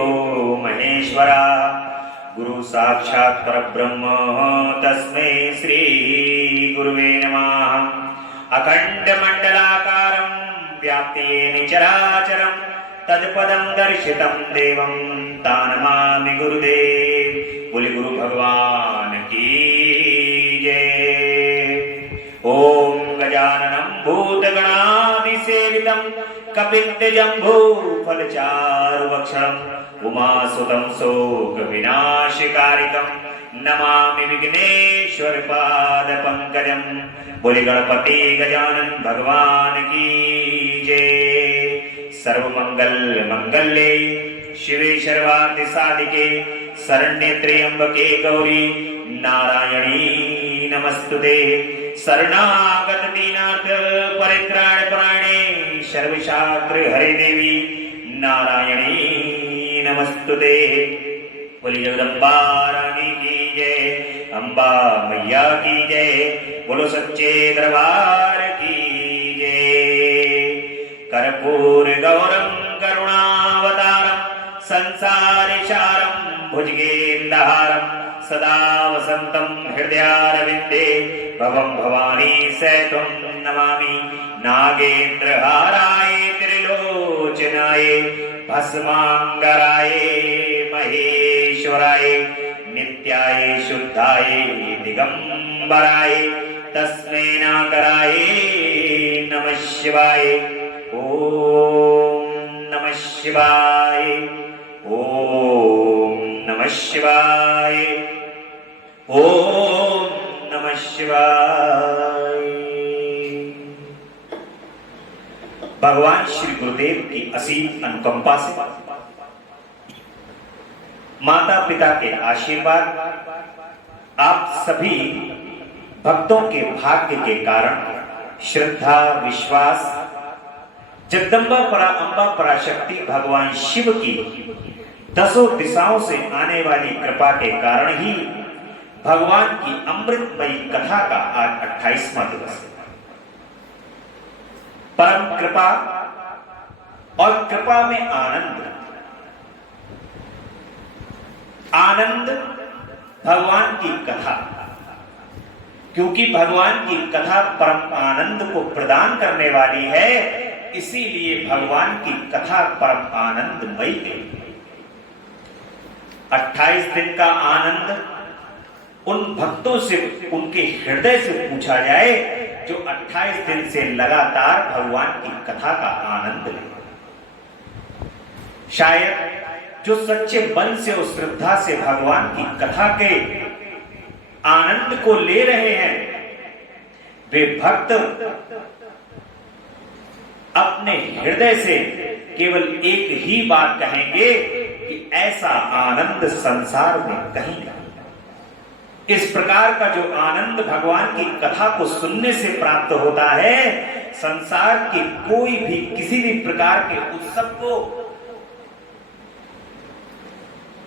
देवो महेश्वरा गुरु साक्षात् परब्रह्म तस्मै श्री गुरुवे नमः। अखंड मंडलाकारं व्याप्तेन चराचरं तत्पदं दर्शितं देवं तानमामि गुरुदेव। बोले गुरु भगवान की जय। ओम गजाननं भूतगणादिसेवितं कपित्तजम्बूफलचारुभक्षणं उमासुतं शोकविनाशकारितं नमामि विघ्नेश्वरपादपङ्कजं। बोले गणपति गजानन भगवान की जय। सर्वमंगल मंगल्ये शिवे सर्वार्थ साधिके शरण्ये त्र्यंबके गौरी नारायणी नमस्तुते। शरणागत दीनार्थ परित्राण परायणे सर्वशास्त्र हरे देवी नारायणी नमस्तुते। बोली जगदम्बा रानी की जय, अम्बा मैया की जय। बोलो सच्चे दरबार की जय। कर्पूर गौरम करुणावतारम संसारिसारम भुजगेन्द्रहारम सदा वसंतं हृदयारविंदे भवं भवानी सैत्वं नमामि। नागेन्द्रहाराय त्रिलोचनाय भस्मांगराय महेश्वराय नित्याय शुद्धाय दिगंबराय तस्मै नागराय नमः शिवाय। ओम नमः शिवाय, ओम नमः शिवाय, ओम नमः शिवाय। भगवान श्री गुरुदेव की असीम अनुकंपा से माता पिता के आशीर्वाद आप सभी भक्तों के भाग्य के कारण श्रद्धा विश्वास जगदम्बा परा अम्बा पराशक्ति भगवान शिव की दसों दिशाओं से आने वाली कृपा के कारण ही भगवान की अमृतमयी कथा का आज 28वां दिवस है। परम कृपा और कृपा में आनंद, आनंद भगवान की कथा, क्योंकि भगवान की कथा परम आनंद को प्रदान करने वाली है, इसीलिए भगवान की कथा परम आनंदमयी है। 28 दिन का आनंद उन भक्तों से, उनके हृदय से पूछा जाए जो 28 दिन से लगातार भगवान की कथा का आनंद ले। शायद जो सच्चे मन से और श्रद्धा से भगवान की कथा के आनंद को ले रहे हैं, वे भक्त अपने हृदय से केवल एक ही बात कहेंगे कि ऐसा आनंद संसार में कहीं नहीं। इस प्रकार का जो आनंद भगवान की कथा को सुनने से प्राप्त होता है, संसार के कोई भी किसी भी प्रकार के उत्सव को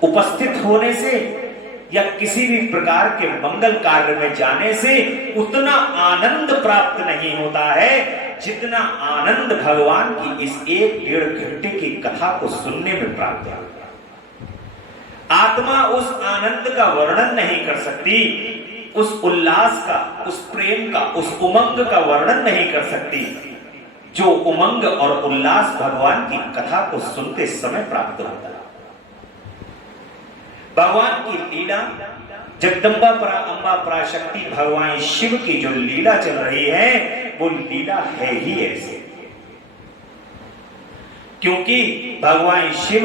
उपस्थित होने से या किसी भी प्रकार के मंगल कार्य में जाने से उतना आनंद प्राप्त नहीं होता है जितना आनंद भगवान की इस 1-1.5 घंटे की कथा को सुनने में प्राप्त है। आत्मा उस आनंद का वर्णन नहीं कर सकती, उस उल्लास का, उस प्रेम का, उस उमंग का वर्णन नहीं कर सकती जो उमंग और उल्लास भगवान की कथा को सुनते समय प्राप्त होता है। भगवान की लीला, जगदम्बा परा अम्बा पराशक्ति भगवान शिव की जो लीला चल रही है, वो लीला है ही ऐसे, क्योंकि भगवान शिव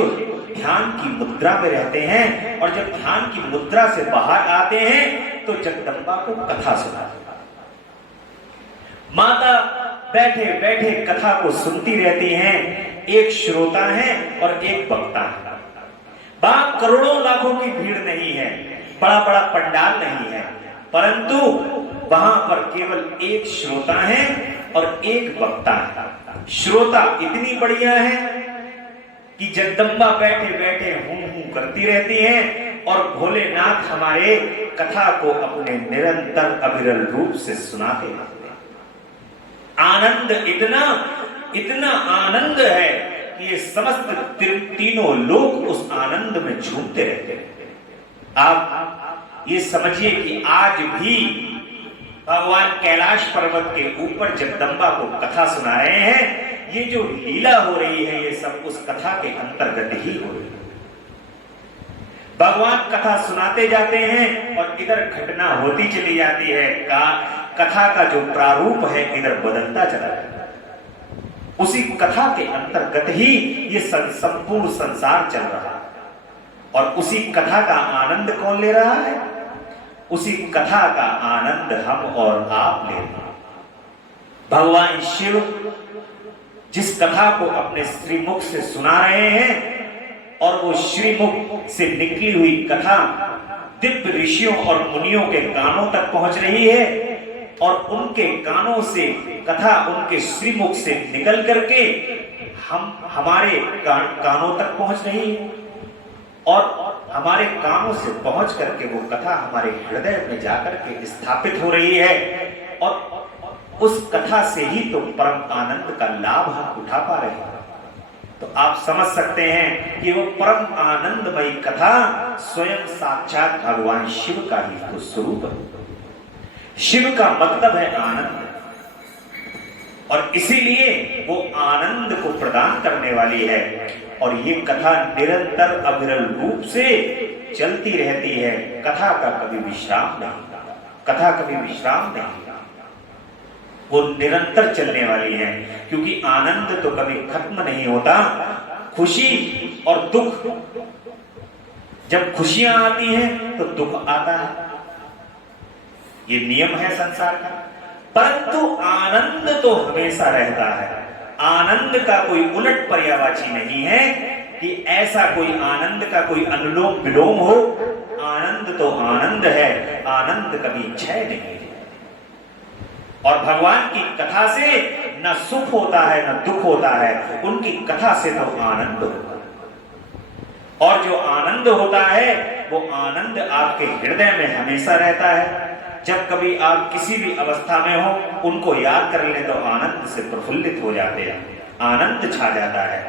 ध्यान की मुद्रा में रहते हैं और जब ध्यान की मुद्रा से बाहर आते हैं तो जगदम्बा को कथा सुनाते हैं। माता बैठे बैठे कथा को सुनती रहती हैं। एक श्रोता है और एक वक्ता है। वहां करोड़ों लाखों की भीड़ नहीं है, बड़ा बड़ा पंडाल नहीं है, परंतु वहां पर केवल एक श्रोता है और एक वक्ता है। श्रोता इतनी बढ़िया है कि जगदम्बा बैठे बैठे हूं हूं करती रहती हैं और भोलेनाथ हमारे कथा को अपने निरंतर अविरल रूप से सुनाते रहते हैं। आनंद इतना इतना आनंद है कि ये समस्त तीनों लोग उस आनंद में झूमते रहते हैं। आप ये समझिए कि आज भी भगवान कैलाश पर्वत के ऊपर जगदम्बा को कथा सुना रहे हैं। ये जो लीला हो रही है ये सब उस कथा के अंतर्गत ही हो रही है। भगवान कथा सुनाते जाते हैं और इधर घटना होती चली जाती है। कथा का जो प्रारूप है इधर बदलता चला जाता है। उसी कथा के अंतर्गत ही ये संपूर्ण संसार चल रहा है। और उसी कथा का आनंद कौन ले रहा है? उसी कथा का आनंद हम और आप ले रहे हैं। भगवान शिव जिस कथा को अपने श्रीमुख से सुना रहे हैं और वो श्रीमुख से निकली हुई कथा दिव्य ऋषियों और मुनियों के कानों तक पहुंच रही है और उनके कानों से कथा उनके श्रीमुख से निकल करके हमारे कानों तक पहुंच रही है और हमारे कानों से पहुंच करके वो कथा हमारे हृदय में जाकर के स्थापित हो रही है और उस कथा से ही तो परम आनंद का लाभ हम उठा पा रहे हैं। तो आप समझ सकते हैं कि वो परम आनंदमयी कथा स्वयं साक्षात भगवान शिव का ही तो स्वरूप है। शिव का मतलब है आनंद और इसीलिए वो आनंद को प्रदान करने वाली है और ये कथा निरंतर अविरल रूप से चलती रहती है। कथा का कभी विश्राम नहीं, कथा कभी विश्राम नहीं, वो निरंतर चलने वाली है क्योंकि आनंद तो कभी खत्म नहीं होता। खुशी और दुख, जब खुशियां आती हैं तो दुख आता है, ये नियम है संसार का। परंतु आनंद तो हमेशा रहता है। आनंद का कोई उलट पर्यायवाची नहीं है कि ऐसा कोई आनंद का कोई अनुलोम विलोम हो। आनंद तो आनंद है, आनंद कभी क्षय नहीं है। और भगवान की कथा से न सुख होता है न दुख होता है, उनकी कथा से तो आनंद होता है। और जो आनंद होता है वो आनंद आपके हृदय में हमेशा रहता है। जब कभी आप किसी भी अवस्था में हो उनको याद कर ले तो आनंद से प्रफुल्लित हो जाते हैं, आनंद छा जाता है।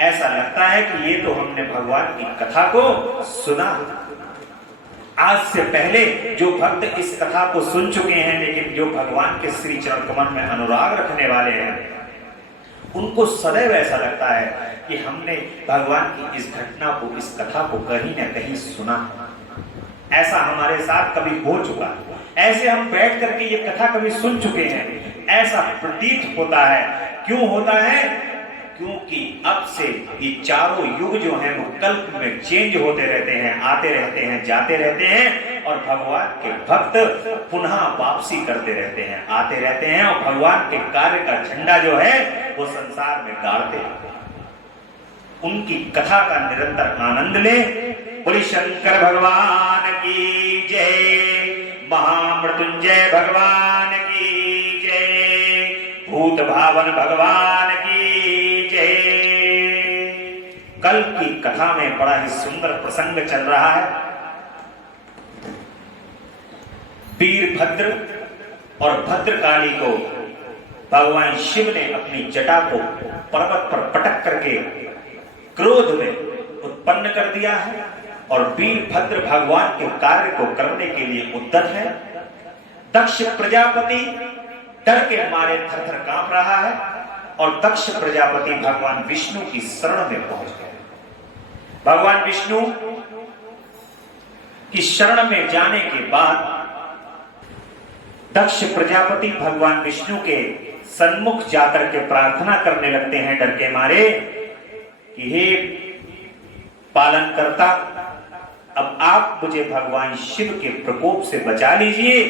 ऐसा लगता है कि ये तो हमने भगवान की कथा को सुना। आज से पहले जो भक्त इस कथा को सुन चुके हैं लेकिन जो भगवान के श्री चरण कमल में अनुराग रखने वाले हैं उनको सदैव ऐसा लगता है कि हमने भगवान की इस घटना को, इस कथा को कहीं ना कहीं सुना। ऐसा हमारे साथ कभी हो चुका है, ऐसे हम बैठ करके ये कथा कभी सुन चुके हैं, ऐसा प्रतीत होता है। क्यों होता है? क्योंकि अब से ये चारों युग जो हैं वो कल्प में चेंज होते रहते हैं, आते रहते हैं, जाते रहते हैं और भगवान के भक्त पुनः वापसी करते रहते हैं, आते रहते हैं और भगवान के कार्य का झंडा जो है वो संसार में गाड़ते रहते हैं। उनकी कथा का निरंतर आनंद ले। बोली शंकर भगवान की जय, महामृत्युंजय भगवान की जय, भूत भावन भगवान की जय। कल की कथा में बड़ा ही सुंदर प्रसंग चल रहा है। वीरभद्र और भद्रकाली को भगवान शिव ने अपनी जटा को पर्वत पर पटक करके क्रोध में उत्पन्न कर दिया है और वीरभद्र भगवान के कार्य को करने के लिए उद्यत है। दक्ष प्रजापति डर के मारे थरथर कांप रहा है और दक्ष प्रजापति भगवान विष्णु की शरण में पहुंच गए। भगवान विष्णु की शरण में जाने के बाद दक्ष प्रजापति भगवान विष्णु के सन्मुख जाकर के प्रार्थना करने लगते हैं डर के मारे कि हे पालन करता, अब आप मुझे भगवान शिव के प्रकोप से बचा लीजिए,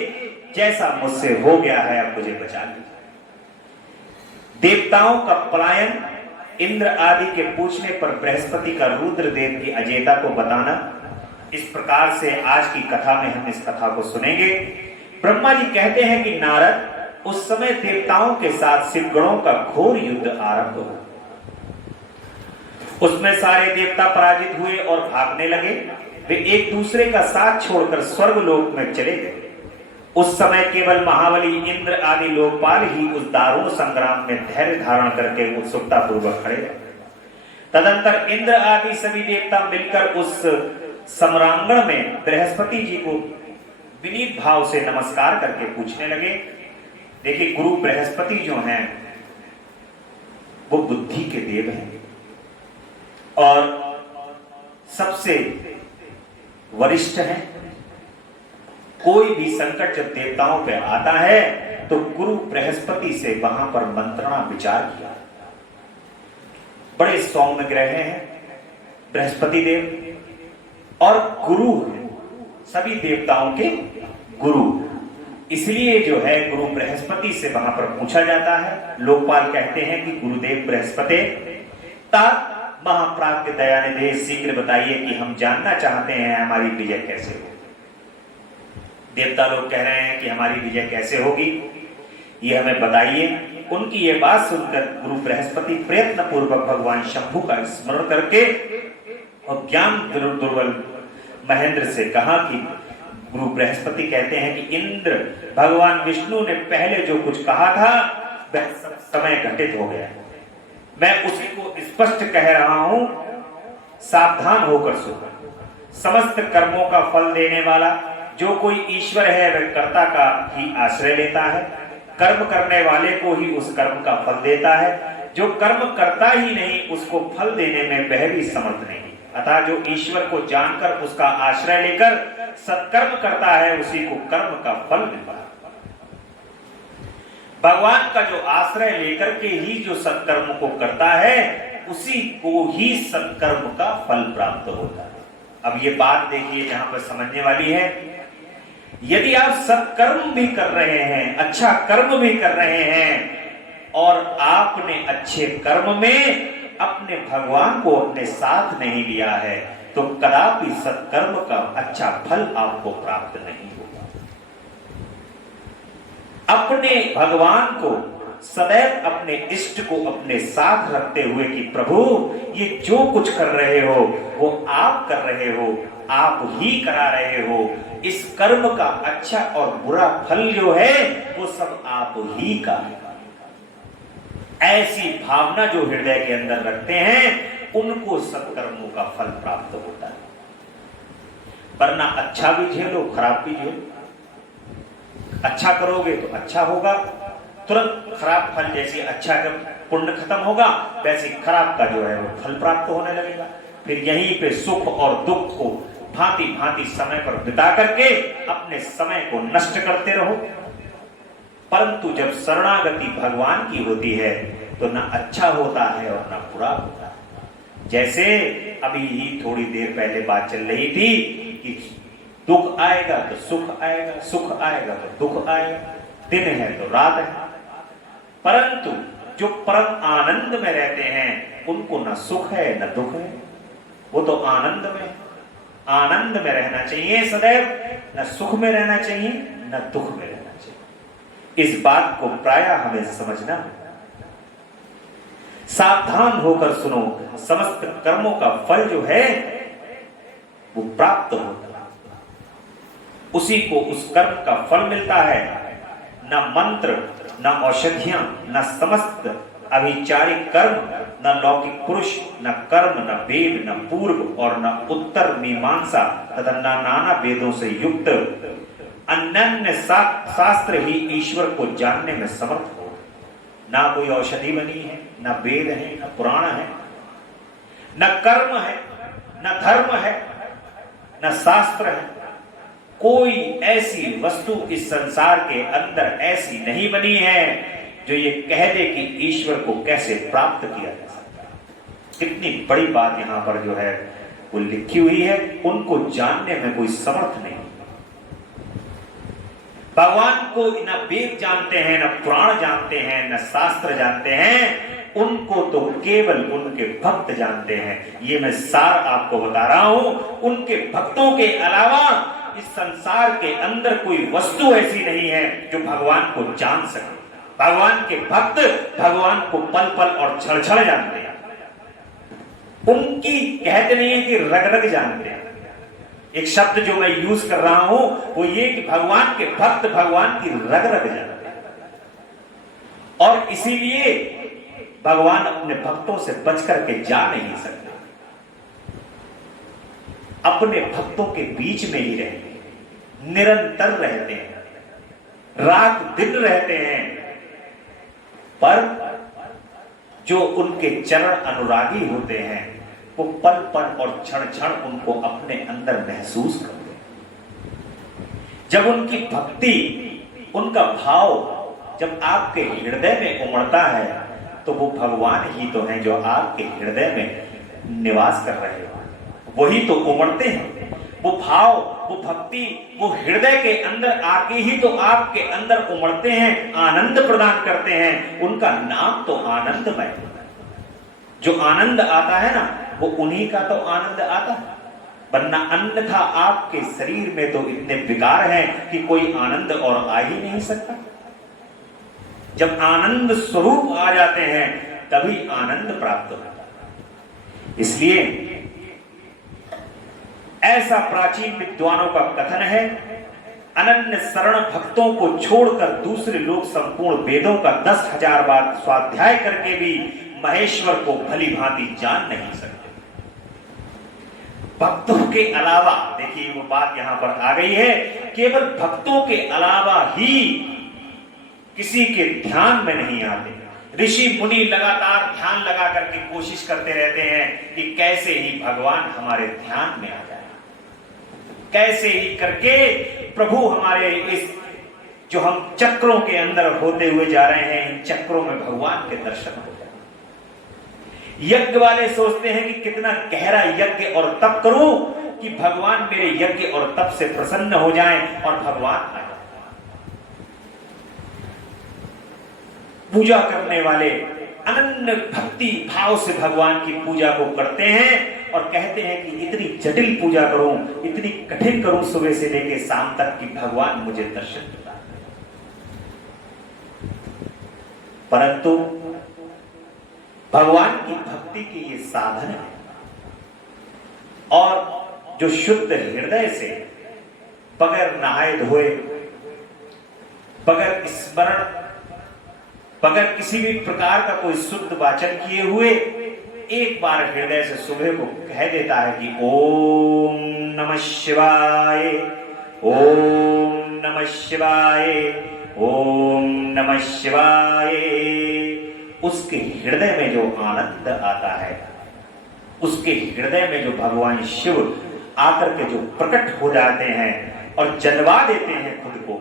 जैसा मुझसे हो गया है अब मुझे बचा लीजिए। देवताओं का पलायन, इंद्र आदि के पूछने पर बृहस्पति का रुद्रदेव की अजेयता को बताना, इस प्रकार से आज की कथा में हम इस कथा को सुनेंगे। ब्रह्मा जी कहते हैं कि नारद, उस समय देवताओं के साथ शिवगणों का घोर युद्ध आरंभ हुआ। उसमें सारे देवता पराजित हुए और भागने लगे। वे एक दूसरे का साथ छोड़कर स्वर्गलोक में चले गए। उस समय केवल महाबली इंद्र आदि लोकपाल ही उस दारुण संग्राम में धैर्य धारण करके उत्सुकता पूर्वक खड़े रहे। तदंतर इंद्र आदि सभी देवता मिलकर उस सम्रांगण में बृहस्पति जी को विनीत भाव से नमस्कार करके पूछने लगे। देखिए, गुरु बृहस्पति जो हैं वो बुद्धि के देव हैं और सबसे वरिष्ठ हैं। कोई भी संकट जब देवताओं पे आता है तो गुरु बृहस्पति से वहां पर मंत्रणा विचार किया। बड़े सौम्य ग्रह हैं बृहस्पति देव और गुरु हैं सभी देवताओं के गुरु। इसलिए जो है गुरु बृहस्पति से वहां पर पूछा जाता है। लोकपाल कहते हैं कि गुरुदेव बृहस्पति तात महाप्राज्ञ दयानिधे शीघ्र बताइए कि हम जानना चाहते हैं हमारी विजय कैसे हो। देवता लोग कह रहे हैं कि हमारी विजय कैसे होगी, ये हमें बताइए। उनकी ये बात सुनकर गुरु बृहस्पति प्रयत्न पूर्वक भगवान शंभु का स्मरण करके और ज्ञान दुर्बल महेंद्र से कहा कि गुरु बृहस्पति कहते हैं कि इंद्र भगवान विष्णु ने पहले जो कुछ कहा था वह समय घटित हो गया। मैं उसी को स्पष्ट कह रहा हूं, सावधान होकर सुनो। समस्त कर्मों का फल देने वाला जो कोई ईश्वर है वह कर्ता का ही आश्रय लेता है। कर्म करने वाले को ही उस कर्म का फल देता है। जो कर्म करता ही नहीं उसको फल देने में वह भी समर्थ नहीं। अतः जो ईश्वर को जानकर उसका आश्रय लेकर सत्कर्म करता है उसी को कर्म का फल मिलता है। भगवान का जो आश्रय लेकर के ही जो सत्कर्म को करता है उसी को ही सत्कर्म का फल प्राप्त होता है। अब ये बात देखिए यहां पर समझने वाली है। यदि आप सत्कर्म भी कर रहे हैं, अच्छा कर्म भी कर रहे हैं और आपने अच्छे कर्म में अपने भगवान को अपने साथ नहीं लिया है तो कदापि सत्कर्म का अच्छा फल आपको प्राप्त नहीं होगा। अपने भगवान को सदैव अपने इष्ट को अपने साथ रखते हुए कि प्रभु ये जो कुछ कर रहे हो वो आप कर रहे हो, आप ही करा रहे हो। इस कर्म का अच्छा और बुरा फल जो है वो सब आप ही का है। ऐसी भावना जो हृदय के अंदर रखते हैं उनको सत्कर्मों का फल प्राप्त होता है। वरना अच्छा भी झेलो खराब भी झेलो। अच्छा करोगे तो अच्छा होगा, तुरंत खराब फल। जैसे अच्छा का पुण्य खत्म होगा वैसे खराब का जो है वो फल प्राप्त होने लगेगा। फिर यहीं पे सुख और दुख को भांति भांति समय पर बिता करके अपने समय को नष्ट करते रहो। परंतु जब शरणागति भगवान की होती है तो ना अच्छा होता है और ना बुरा होता है। जैसे अभी ही थोड़ी देर पहले बात चल रही थी कि दुख आएगा तो सुख आएगा, सुख आएगा तो दुख आएगा, दिन है तो रात है। परंतु जो परम आनंद में रहते हैं उनको ना सुख है ना दुख है, वो तो आनंद में, आनंद में रहना चाहिए सदैव। न सुख में रहना चाहिए न दुख में रहना चाहिए। इस बात को प्रायः हमें समझना, सावधान होकर सुनो। समस्त कर्मों का फल जो है वो प्राप्त होता है, उसी को उस कर्म का फल मिलता है। न मंत्र न औषधियां न समस्त अभिचारिक कर्म, न लौकिक पुरुष, न कर्म, न वेद, न पूर्व और न उत्तर मीमांसा तथा न नाना वेदों से युक्त अन्य शास्त्र ही ईश्वर को जानने में समर्थ हो। ना कोई औषधि बनी है, न वेद है, न पुराण है, न कर्म है, न धर्म है, न शास्त्र है। कोई ऐसी वस्तु इस संसार के अंदर ऐसी नहीं बनी है जो ये कह दे कि ईश्वर को कैसे प्राप्त किया जा सकता है। कितनी बड़ी बात यहां पर जो है वो लिखी हुई है। उनको जानने में कोई समर्थ नहीं। भगवान को न वेद जानते हैं, न पुराण जानते हैं, न शास्त्र जानते हैं। उनको तो केवल उनके भक्त जानते हैं। ये मैं सार आपको बता रहा हूं। उनके भक्तों के अलावा इस संसार के अंदर कोई वस्तु ऐसी नहीं है जो भगवान को जान सके। भगवान के भक्त भगवान को पल पल और क्षण क्षण जानते हैं। उनकी कहते नहीं है कि रग रग जानते हैं। एक शब्द जो मैं यूज कर रहा हूं वो ये कि भगवान के भक्त भगवान की रग रग जानते हैं। और इसीलिए भगवान अपने भक्तों से बच करके जा नहीं सकते, अपने भक्तों के बीच में ही रहते हैं, निरंतर रहते हैं, रात दिन रहते हैं। पर जो उनके चरण अनुरागी होते हैं वो पल पल और क्षण क्षण उनको अपने अंदर महसूस करते हैं। जब उनकी भक्ति, उनका भाव जब आपके हृदय में उमड़ता है तो वो भगवान ही तो हैं जो आपके हृदय में निवास कर रहे हो, वही तो उमड़ते हैं। वो भाव, वो भक्ति, वो हृदय के अंदर आके ही तो आपके अंदर उमड़ते हैं, आनंद प्रदान करते हैं। उनका नाम तो आनंदमय। जो आनंद आता है ना, वो उन्हीं का तो आनंद आता है, वरना अन्यथा आपके शरीर में तो इतने विकार हैं कि कोई आनंद और आ ही नहीं सकता। जब आनंद स्वरूप आ जाते हैं तभी आनंद प्राप्त होता है। इसलिए ऐसा प्राचीन विद्वानों का कथन है, अनन्य शरण भक्तों को छोड़कर दूसरे लोग संपूर्ण वेदों का 10,000 बार स्वाध्याय करके भी महेश्वर को भली भांति जान नहीं सकते। भक्तों के अलावा, देखिए वो बात यहां पर आ गई है, केवल भक्तों के अलावा ही किसी के ध्यान में नहीं आते। ऋषि मुनि लगातार ध्यान लगा करके कोशिश करते रहते हैं कि कैसे ही भगवान हमारे ध्यान में आ जाए, कैसे ही करके प्रभु हमारे इस जो हम चक्रों के अंदर होते हुए जा रहे हैं, इन चक्रों में भगवान के दर्शन हो जाए। यज्ञ वाले सोचते हैं कि कितना गहरा यज्ञ और तप करूं कि भगवान मेरे यज्ञ और तप से प्रसन्न हो जाएं और भगवान आ जाए। पूजा करने वाले अनन्य भक्ति भाव से भगवान की पूजा को करते हैं और कहते हैं कि इतनी जटिल पूजा करूं, इतनी कठिन करूं सुबह से लेकर शाम तक कि भगवान मुझे दर्शन देता। परंतु भगवान की भक्ति के ये साधन है, और जो शुद्ध हृदय से बगैर नहाए धोए, बगैर स्मरण, बगैर किसी भी प्रकार का कोई शुद्ध वाचन किए हुए एक बार हृदय से सुबह को कह देता है कि ओम नमः शिवाय, ओम नमः शिवाय, ओम नमः शिवाय, उसके हृदय में जो आनंद आता है, उसके हृदय में जो भगवान शिव आकर के जो प्रकट हो जाते हैं और जन्मा देते हैं खुद को।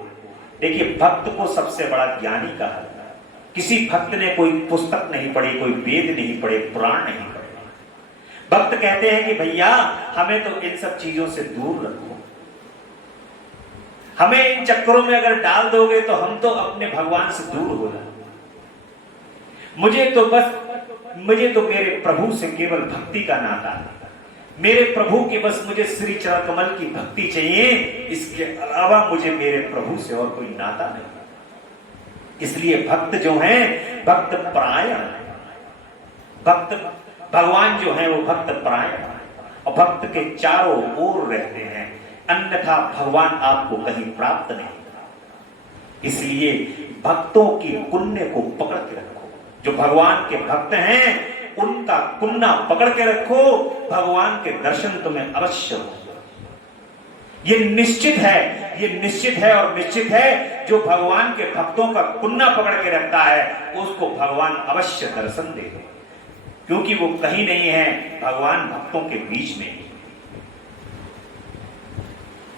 देखिए, भक्त को सबसे बड़ा ज्ञानी कहा है। किसी भक्त ने कोई पुस्तक नहीं पढ़ी, कोई वेद नहीं पढ़े, पुराण नहीं पढ़े। भक्त कहते हैं कि भैया हमें तो इन सब चीजों से दूर रखो, हमें इन चक्करों में अगर डाल दोगे तो हम तो अपने भगवान से दूर हो जाए। मुझे तो मेरे प्रभु से केवल भक्ति का नाता है, मेरे प्रभु के बस मुझे श्री चरण कमल की भक्ति चाहिए, इसके अलावा मुझे मेरे प्रभु से और कोई नाता नहीं। इसलिए भक्त जो हैं भक्त परायण, भक्त भगवान जो है वो भक्त परायण और भक्त के चारों ओर रहते हैं, अन्यथा भगवान आपको कहीं प्राप्त नहीं। इसलिए भक्तों की पुण्य को पकड़ के रखो। जो भगवान के भक्त हैं उनका कुन्ना पकड़ के रखो, भगवान के दर्शन तुम्हें अवश्य हो। ये निश्चित है, ये निश्चित है और निश्चित है। जो भगवान के भक्तों का कुन्ना पकड़ के रखता है उसको भगवान अवश्य दर्शन देंगे, क्योंकि वो कहीं नहीं है, भगवान भक्तों के बीच में।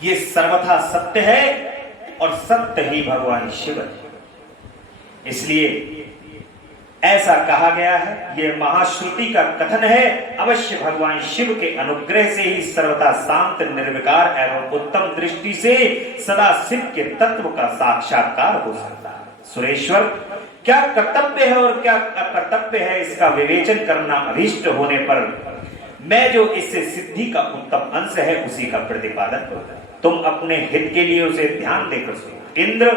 ये सर्वथा सत्य है और सत्य ही भगवान शिव है। इसलिए ऐसा कहा गया है, यह महाश्रुति का कथन है। अवश्य भगवान शिव के अनुग्रह से ही सर्वथा शांत, निर्विकार एवं उत्तम दृष्टि से सदा शिव के तत्व का साक्षात्कार हो सकता है। सुरेश्वर, क्या कर्तव्य है और क्या अकर्तव्य है, इसका विवेचन करना अभीष्ट होने पर मैं जो इससे सिद्धि का उत्तम अंश है उसी का प्रतिपादन करूंगा। तुम अपने हित के लिए उसे ध्यान देकर सुनो। इंद्र,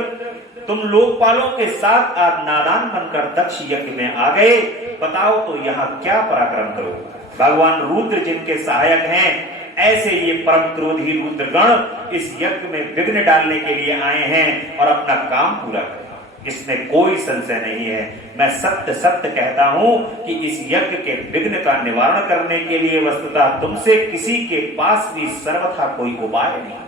तुम लोकपालों के साथ आज नादान बनकर दक्ष यज्ञ में आ गए, बताओ तो यहाँ क्या पराक्रम करो। भगवान रुद्र जिनके सहायक हैं, ऐसे ये परम क्रोधी रुद्रगण इस यज्ञ में विघ्न डालने के लिए आए हैं और अपना काम पूरा करें। इसमें कोई संशय नहीं है। मैं सत्य सत्य कहता हूं कि इस यज्ञ के विघ्न का निवारण करने के लिए वस्तुतः तुमसे किसी के पास भी सर्वथा कोई उपाय नहीं।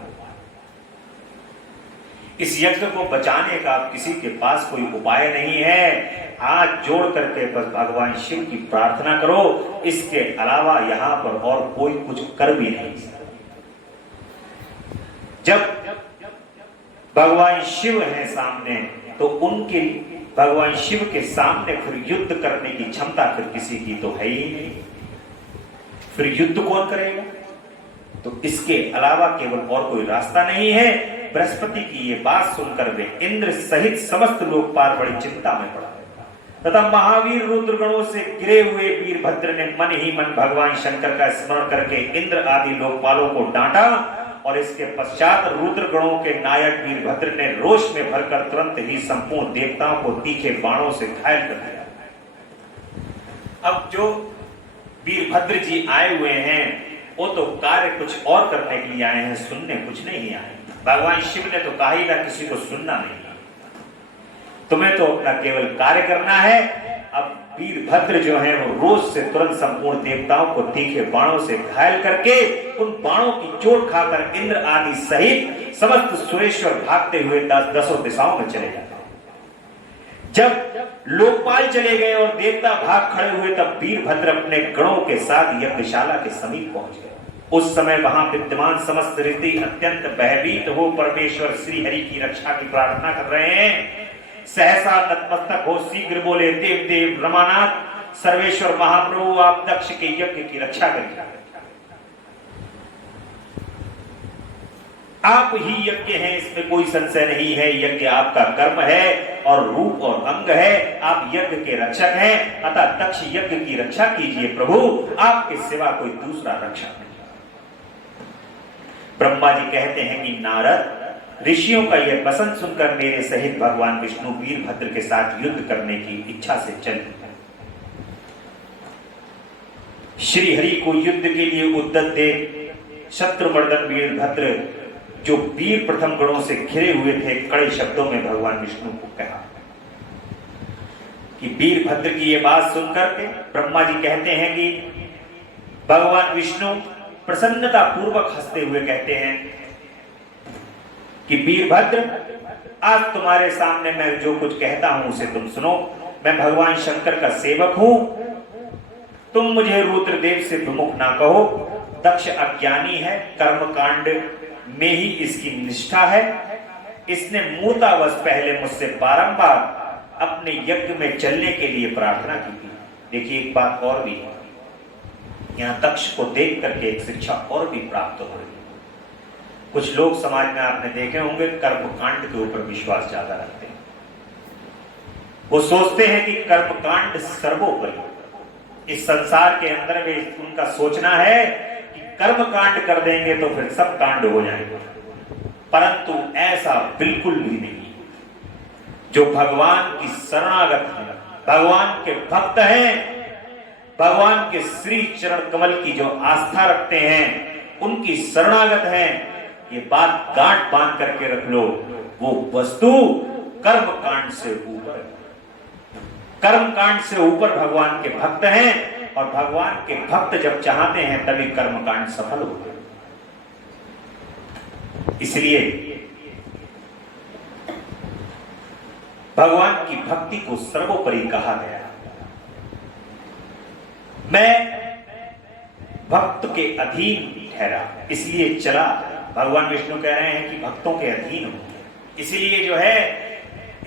इस यज्ञ को बचाने का किसी के पास कोई उपाय नहीं है। हाथ जोड़ करके बस भगवान शिव की प्रार्थना करो, इसके अलावा यहां पर और कोई कुछ कर भी नहीं। जब भगवान शिव हैं सामने, तो उनके भगवान शिव के सामने फिर युद्ध करने की क्षमता फिर किसी की तो है ही नहीं। फिर युद्ध कौन करेगा? तो इसके अलावा केवल और कोई रास्ता नहीं है। बृहस्पति की ये बात सुनकर वे इंद्र सहित समस्त लोकपाल बड़ी चिंता में पड़ा तथा महावीर रुद्रगणों से घिरे हुए वीरभद्र ने मन ही मन भगवान शंकर का स्मरण करके इंद्र आदि लोकपालों को डांटा और इसके पश्चात रुद्रगणों के नायक वीरभद्र ने रोष में भरकर तुरंत ही संपूर्ण देवताओं को तीखे बाणों से घायल कर दिया। अब जो वीरभद्र जी आए हुए हैं वो तो कार्य कुछ और करने के लिए आए हैं, सुनने कुछ नहीं आए। भगवान शिव ने तो कहा ही था किसी को सुनना नहीं, तुम्हें तो अपना केवल कार्य करना है। अब वीरभद्र जो है वो रोष से तुरंत संपूर्ण देवताओं को तीखे बाणों से घायल करके उन बाणों की चोट खाकर इंद्र आदि सहित समस्त सुरेश्वर भागते हुए दसों दिशाओं में चले जाते। जब लोकपाल चले गए और देवता भाग खड़े हुए, तब वीरभद्र अपने गणों के साथ यज्ञशाला के समीप पहुंच गए। उस समय वहां विद्यमान समस्त ऋषि अत्यंत भयभीत हो परमेश्वर श्री हरि की रक्षा की प्रार्थना कर रहे हैं। सहसा नतमस्तक हो शीघ्र बोले, देव देव रमानाथ सर्वेश्वर महाप्रभु, आप दक्ष के यज्ञ की रक्षा करिए। आप ही यज्ञ हैं, इसमें कोई संशय नहीं है। यज्ञ आपका कर्म है और रूप और अंग है। आप यज्ञ के रक्षक हैं, अतः दक्ष यज्ञ की रक्षा कीजिए प्रभु, आपके सिवा कोई दूसरा रक्षक नहीं। ब्रह्मा जी कहते हैं कि नारद, ऋषियों का यह वचन सुनकर मेरे सहित भगवान विष्णु वीरभद्र के साथ युद्ध करने की इच्छा से चल श्री हरि को युद्ध के लिए उद्यत देख शत्रुमर्दन वीरभद्र जो वीर प्रथम गणों से घिरे हुए थे, कड़े शब्दों में भगवान विष्णु को कहा कि वीरभद्र की यह बात सुनकर के ब्रह्मा जी कहते हैं कि भगवान विष्णु प्रसन्नता पूर्वक हंसते हुए कहते हैं कि वीरभद्र, आज तुम्हारे सामने मैं जो कुछ कहता हूं उसे तुम सुनो। मैं भगवान शंकर का सेवक हूं, तुम मुझे रुद्रदेव से विमुख ना कहो। दक्ष अज्ञानी है, कर्मकांड में ही इसकी निष्ठा है। इसने मूर्तावश पहले मुझसे बारंबार अपने यज्ञ में चलने के लिए प्रार्थना की थी। देखिए एक बात और भी है, यहाँ दक्ष को देख करके एक शिक्षा और भी प्राप्त हो रही है। कुछ लोग समाज में आपने देखे होंगे कर्मकांड के ऊपर विश्वास ज्यादा रखते हैं। वो सोचते हैं कि कर्मकांड सर्वोपरि इस संसार के अंदर में उनका सोचना है कि कर्मकांड कर देंगे तो फिर सब कांड हो जाएंगे, परंतु ऐसा बिल्कुल भी नहीं। जो भगवान की शरणागत है, भगवान के भक्त हैं, भगवान के श्री चरण कमल की जो आस्था रखते हैं, उनकी शरणागत हैं, ये बात गांठ बांध करके रख लो। वो वस्तु कर्मकांड से ऊपर, कर्मकांड से ऊपर भगवान के भक्त हैं, और भगवान के भक्त जब चाहते हैं तभी कर्मकांड सफल होते हैं। इसलिए भगवान की भक्ति को सर्वोपरि कहा गया। मैं भक्त के अधीन ठहरा, इसलिए चला। भगवान विष्णु कह रहे हैं कि भक्तों के अधीन हो, इसलिए जो है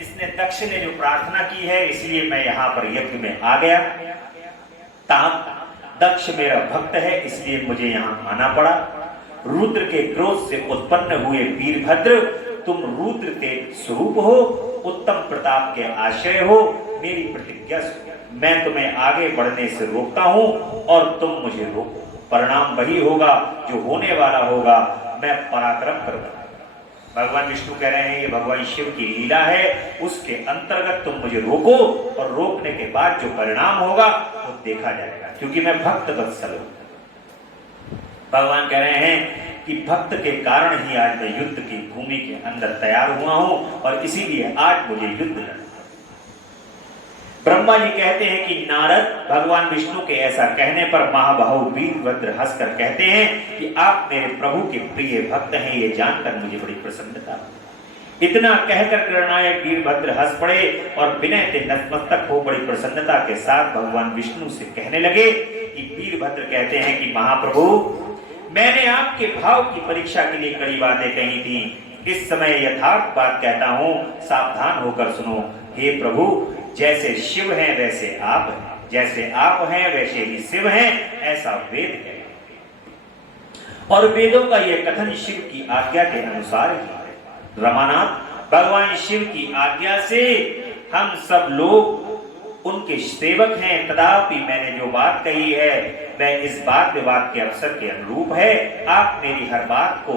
इसने दक्ष ने जो प्रार्थना की है, इसलिए मैं यहां पर यज्ञ में आ गया। दक्ष मेरा भक्त है, इसलिए मुझे यहां आना पड़ा। रुद्र के क्रोध से उत्पन्न हुए वीरभद्र, तुम रुद्र के स्वरूप हो, उत्तम प्रताप के आश्रय हो। मेरी प्रतिज्ञा मैं तुम्हें आगे बढ़ने से रोकता हूं और तुम मुझे रोको। परिणाम वही होगा जो होने वाला होगा, मैं पराक्रम करूंगा। भगवान विष्णु कह रहे हैं ये भगवान शिव की लीला है, उसके अंतर्गत तुम मुझे रोको और रोकने के बाद जो परिणाम होगा वो देखा जाएगा, क्योंकि मैं भक्त वत्सल हूं। भगवान कह रहे हैं कि भक्त के कारण ही आज मैं युद्ध की भूमि के अंदर तैयार हुआ हूं और इसीलिए आज मुझे युद्ध लड़ना। ब्रह्मा जी कहते हैं कि नारद भगवान विष्णु के ऐसा कहने पर महाबाहु वीरभद्र हंसकर कहते हैं कि आप मेरे प्रभु के प्रिय भक्त हैं, ये जानकर मुझे बड़ी प्रसन्नता हुई। इतना कहकर गणनायक वीरभद्र हंस पड़े और विनय से नतमस्तक हो बड़ी प्रसन्नता के साथ भगवान विष्णु से कहने लगे कि वीरभद्र कहते हैं कि महाप्रभु, मैंने आपके भाव की परीक्षा के लिए कड़ी बातें कही थी, इस समय यथार्थ बात कहता हूं, सावधान होकर सुनो। हे प्रभु, जैसे शिव हैं वैसे आप हैं, जैसे आप हैं वैसे ही शिव हैं, ऐसा वेद है और वेदों का यह कथन शिव की आज्ञा के अनुसार ही है। रमानाथ, भगवान शिव की आज्ञा से हम सब लोग उनके सेवक हैं, तथापि मैंने जो बात कही है वह इस बात विवाद के अवसर के अनुरूप है। आप मेरी हर बात को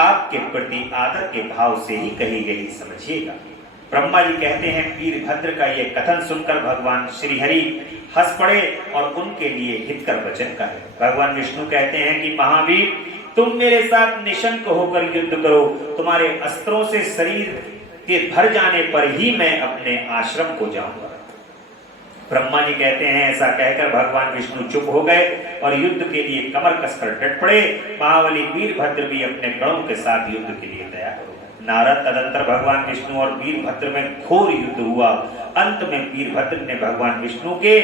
आपके प्रति आदर के भाव से ही कही गई समझिएगा। ब्रह्मा जी कहते हैं वीरभद्र का यह कथन सुनकर भगवान श्री हरि हंस पड़े और उनके लिए हितकर वचन कहे। भगवान विष्णु कहते हैं कि महावीर, तुम मेरे साथ निशंक होकर युद्ध करो, तुम्हारे अस्त्रों से शरीर के भर जाने पर ही मैं अपने आश्रम को जाऊंगा। ब्रह्मा जी कहते हैं ऐसा कहकर भगवान विष्णु चुप हो गए और युद्ध के लिए कमर कसकर डट पड़े। महाबली वीरभद्र भी अपने गणों के साथ युद्ध के लिए तैयार हो गए। नारद तदंतर भगवान विष्णु और वीरभद्र में घोर युद्ध हुआ। अंत में वीरभद्र ने भगवान विष्णु के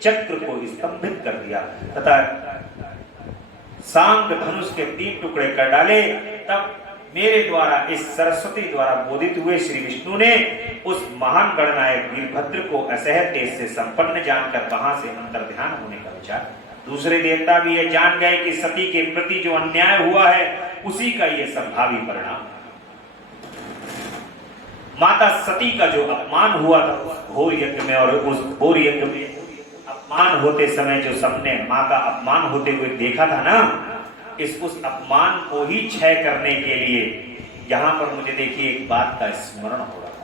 चक्र को स्तंभित कर दिया तथा सांग धनुष के 3 टुकड़े कर डाले। तब मेरे द्वारा, इस सरस्वती द्वारा बोधित हुए श्री विष्णु ने उस महान गणनायक वीरभद्र को असह्य तेज से संपन्न जानकर वहां से अंतर्ध्यान होने का विचार। दूसरे देवता भी ये जान गए कि सती के प्रति जो अन्याय हुआ है उसी का ये संभावी परिणाम। माता सती का जो अपमान हुआ था उस घोर यज्ञ में, और उस घोर यज्ञ में अपमान होते समय जो सबने मां का अपमान होते हुए देखा था ना, उस अपमान को ही क्षय करने के लिए यहां पर मुझे देखिए एक बात का स्मरण हो रहा है।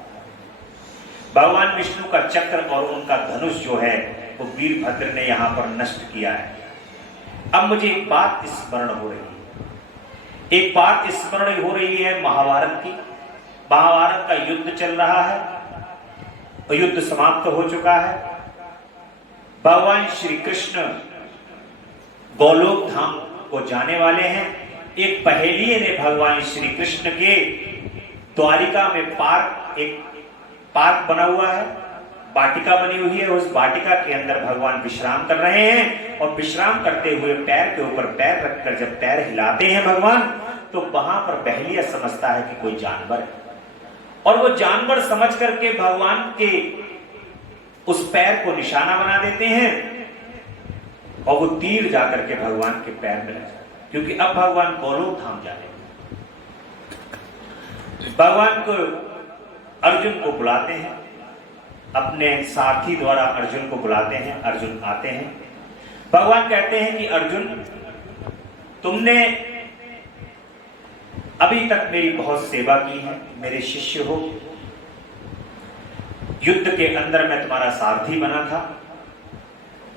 भगवान विष्णु का चक्र और उनका धनुष जो है वो वीरभद्र ने यहां पर नष्ट किया है। अब मुझे एक बात स्मरण हो रही है, एक बात स्मरण हो रही है महाभारत की। महाभारत का युद्ध चल रहा है और युद्ध समाप्त हो चुका है। भगवान श्री कृष्ण गोलोक धाम को जाने वाले हैं। एक पहेलिये ने भगवान श्री कृष्ण के द्वारिका में एक पार्क बना हुआ है, वाटिका बनी हुई है। उस वाटिका के अंदर भगवान विश्राम कर रहे हैं और विश्राम करते हुए पैर के ऊपर पैर रखकर जब पैर हिलाते हैं भगवान, तो वहां पर पहेलिया समझता है कि कोई जानवर है और वो जानवर समझ करके भगवान के उस पैर को निशाना बना देते हैं और वो तीर जाकर के भगवान के पैर में लग जाता है, क्योंकि अब भगवान गोलोक धाम जाने। भगवान को अर्जुन को बुलाते हैं, अपने साथी द्वारा अर्जुन को बुलाते हैं। अर्जुन आते हैं। भगवान कहते हैं कि अर्जुन, तुमने अभी तक मेरी बहुत सेवा की है, मेरे शिष्य हो। युद्ध के अंदर मैं तुम्हारा सारथी बना था,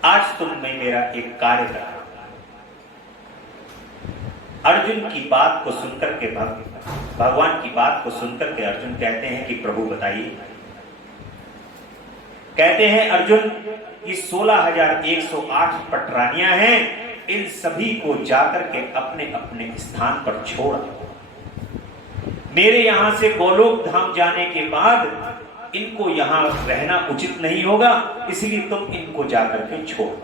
आज तुम में मेरा एक कार्य कर। अर्जुन की बात को सुनकर के भगवान की बात को सुनकर के अर्जुन कहते हैं कि प्रभु बताइए। कहते हैं अर्जुन, ये 16,108 पटरानियां हैं, इन सभी को जाकर के अपने अपने स्थान पर छोड़। मेरे यहां से गोलोक धाम जाने के बाद इनको यहां रहना उचित नहीं होगा, इसलिए तुम इनको जाकर के छोड़।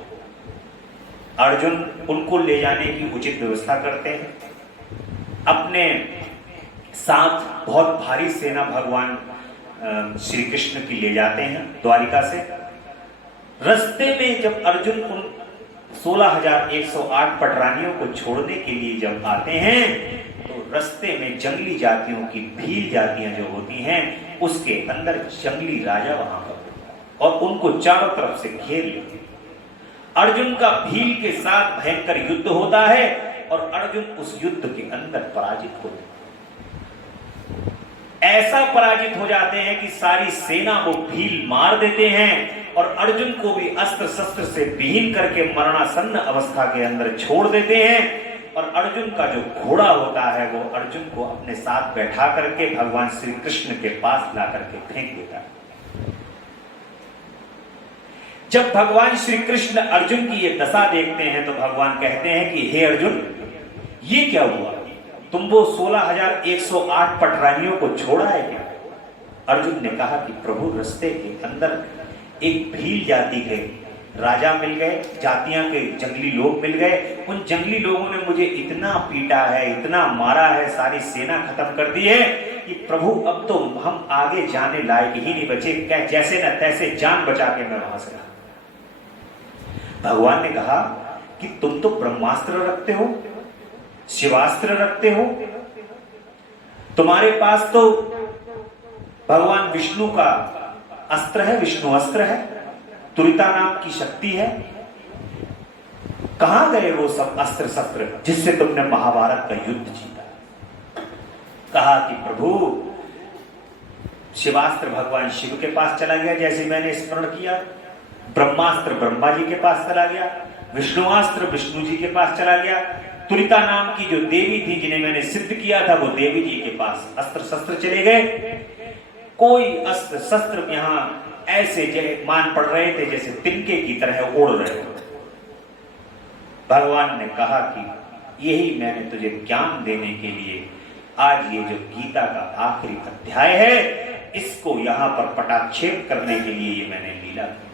अर्जुन उनको ले जाने की उचित व्यवस्था करते हैं। अपने साथ बहुत भारी सेना भगवान श्री कृष्ण की ले जाते हैं द्वारिका से। रास्ते में जब अर्जुन उन 16,108 पटरानियों को छोड़ने के लिए जब आते हैं तो रास्ते में जंगली जातियों की भील जातियां जो होती हैं उसके अंदर जंगली राजा वहां पर और उनको चारों तरफ से घेर लेते। अर्जुन का भील के साथ भयंकर युद्ध होता है और अर्जुन उस युद्ध के अंदर पराजित होते हैं। ऐसा पराजित हो जाते हैं कि सारी सेना वो भील मार देते हैं और अर्जुन को भी अस्त्र शस्त्र से विहीन करके मरणासन्न अवस्था के अंदर छोड़ देते हैं। और अर्जुन का जो घोड़ा होता है वो अर्जुन को अपने साथ बैठा करके भगवान श्री कृष्ण के पास ला करके फेंक देता है। जब भगवान श्री कृष्ण अर्जुन की ये दशा देखते हैं तो भगवान कहते हैं कि हे अर्जुन, ये क्या हुआ? तुम वो 16,108 पटरानियों को छोड़ा है क्या? अर्जुन ने कहा कि प्रभु, रास्ते के अंदर एक भील जाति के राजा मिल गए, जातियां के जंगली लोग मिल गए। उन जंगली लोगों ने मुझे इतना पीटा है, इतना मारा है, सारी सेना खत्म कर दी है कि प्रभु अब तो हम आगे जाने लायक ही नहीं बचे। क्या जैसे न तैसे जान बचा के मैं वहां से। भगवान ने कहा कि तुम तो ब्रह्मास्त्र रखते हो, शिवास्त्र रखते हो, तुम्हारे पास तो भगवान विष्णु का अस्त्र है, विष्णु अस्त्र है, तुरिता नाम की शक्ति है। कहां गए वो सब अस्त्र शस्त्र जिससे तुमने महाभारत का युद्ध जीता? कहा कि प्रभु, शिवास्त्र भगवान शिव के पास चला गया जैसे मैंने स्मरण किया, ब्रह्मास्त्र ब्रह्मा जी के पास चला गया, विष्णुआस्त्र विष्णु जी के पास चला गया, तुरिता नाम की जो देवी थी जिन्हें मैंने सिद्ध किया था वो देवी जी के पास अस्त्र शस्त्र चले गए। कोई अस्त्र शस्त्र यहां ऐसे मान पड़ रहे थे जैसे तिनके की तरह उड़ रहे थे। भगवान ने कहा कि यही मैंने तुझे ज्ञान देने के लिए आज ये जो गीता का आखिरी अध्याय है इसको यहां पर पटाक्षेप करने के लिए ये मैंने लीला की।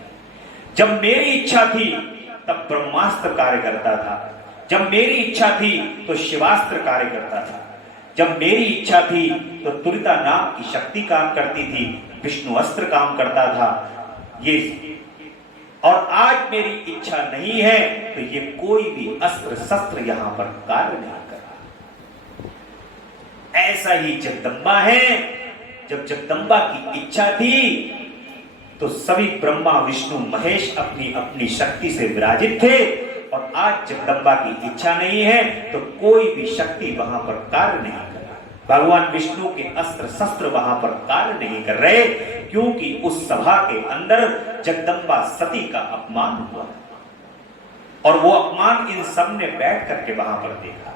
जब मेरी इच्छा थी तब ब्रह्मास्त्र कार्य करता था, जब मेरी इच्छा थी तो शिवास्त्र कार्य करता था, जब मेरी इच्छा थी तो तुरिता नाम की शक्ति काम करती थी, विष्णु अस्त्र काम करता था। ये और आज मेरी इच्छा नहीं है तो ये कोई भी अस्त्र शस्त्र यहां पर कार्य नहीं कर रहा। ऐसा ही जगदम्बा है, जब जगदम्बा की इच्छा थी तो सभी ब्रह्मा विष्णु महेश अपनी अपनी शक्ति से विराजित थे, और आज जगदम्बा की इच्छा नहीं है तो कोई भी शक्ति वहां पर कार्य नहीं कर रहा। भगवान विष्णु के अस्त्र शस्त्र वहां पर कार्य नहीं कर रहे, क्योंकि उस सभा के अंदर जगदम्बा सती का अपमान हुआ, और वो अपमान इन सब ने बैठ करके वहां पर देखा।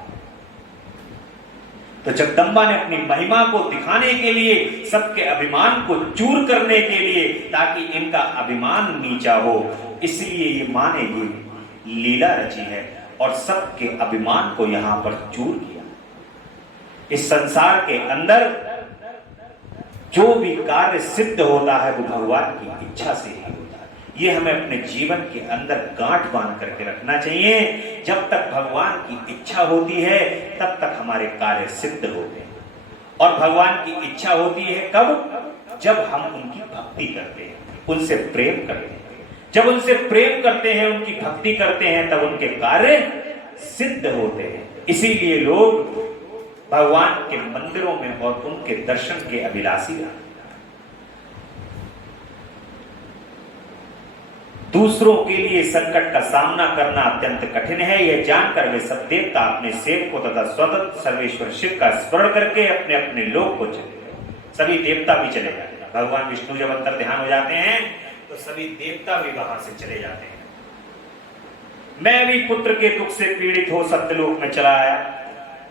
तो जगदम्बा ने अपनी महिमा को दिखाने के लिए, सबके अभिमान को चूर करने के लिए, ताकि इनका अभिमान नीचा हो, इसलिए ये माने ये लीला रची है और सबके अभिमान को यहां पर चूर किया। इस संसार के अंदर जो भी कार्य सिद्ध होता है वो भगवान की इच्छा से ही होता है। ये हमें अपने जीवन के अंदर गांठ बांध करके रखना चाहिए। जब तक भगवान की इच्छा होती है तब तक हमारे कार्य सिद्ध होते हैं, और भगवान की इच्छा होती है कब? जब हम उनकी भक्ति करते हैं, उनसे प्रेम करते हैं। जब उनसे प्रेम करते हैं, उनकी भक्ति करते हैं, तब उनके कार्य सिद्ध होते हैं। इसीलिए लोग भगवान के मंदिरों में और उनके दर्शन के अभिलाषी हैं। दूसरों के लिए संकट का सामना करना अत्यंत कठिन है, यह जानकर वे सब देवता अपने सेवकों तथा स्वतंत्र सर्वेश्वर शिव का स्मरण करके अपने अपने लोक को चले गए। सभी देवता भी चले जाते हैं। भगवान विष्णु जब अंतर ध्यान हो जाते हैं तो सभी देवता भी वहां से चले जाते हैं। मैं भी पुत्र के दुख से पीड़ित हो सत्यलोक में चला आया।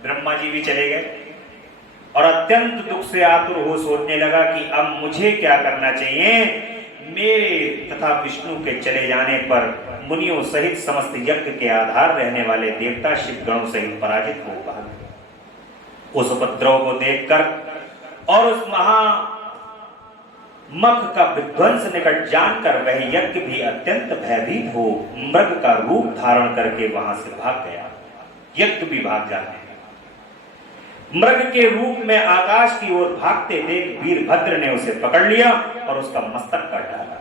ब्रह्मा जी भी चले गए और अत्यंत दुख से आतुर हो सोचने लगा कि अब मुझे क्या करना चाहिए। मेरे तथा विष्णु के चले जाने पर मुनियों सहित समस्त यज्ञ के आधार रहने वाले देवता शिव गणों सहित पराजित हो भागे। उस उपद्रव को देखकर और उस महा मख का विध्वंस निकट जानकर वह यज्ञ भी अत्यंत भयभीत हो मृग का रूप धारण करके वहां से भाग गया। यज्ञ भी भाग जाते हैं। मृग के रूप में आकाश की ओर भागते देख वीरभद्र ने उसे पकड़ लिया और उसका मस्तक काट डाला।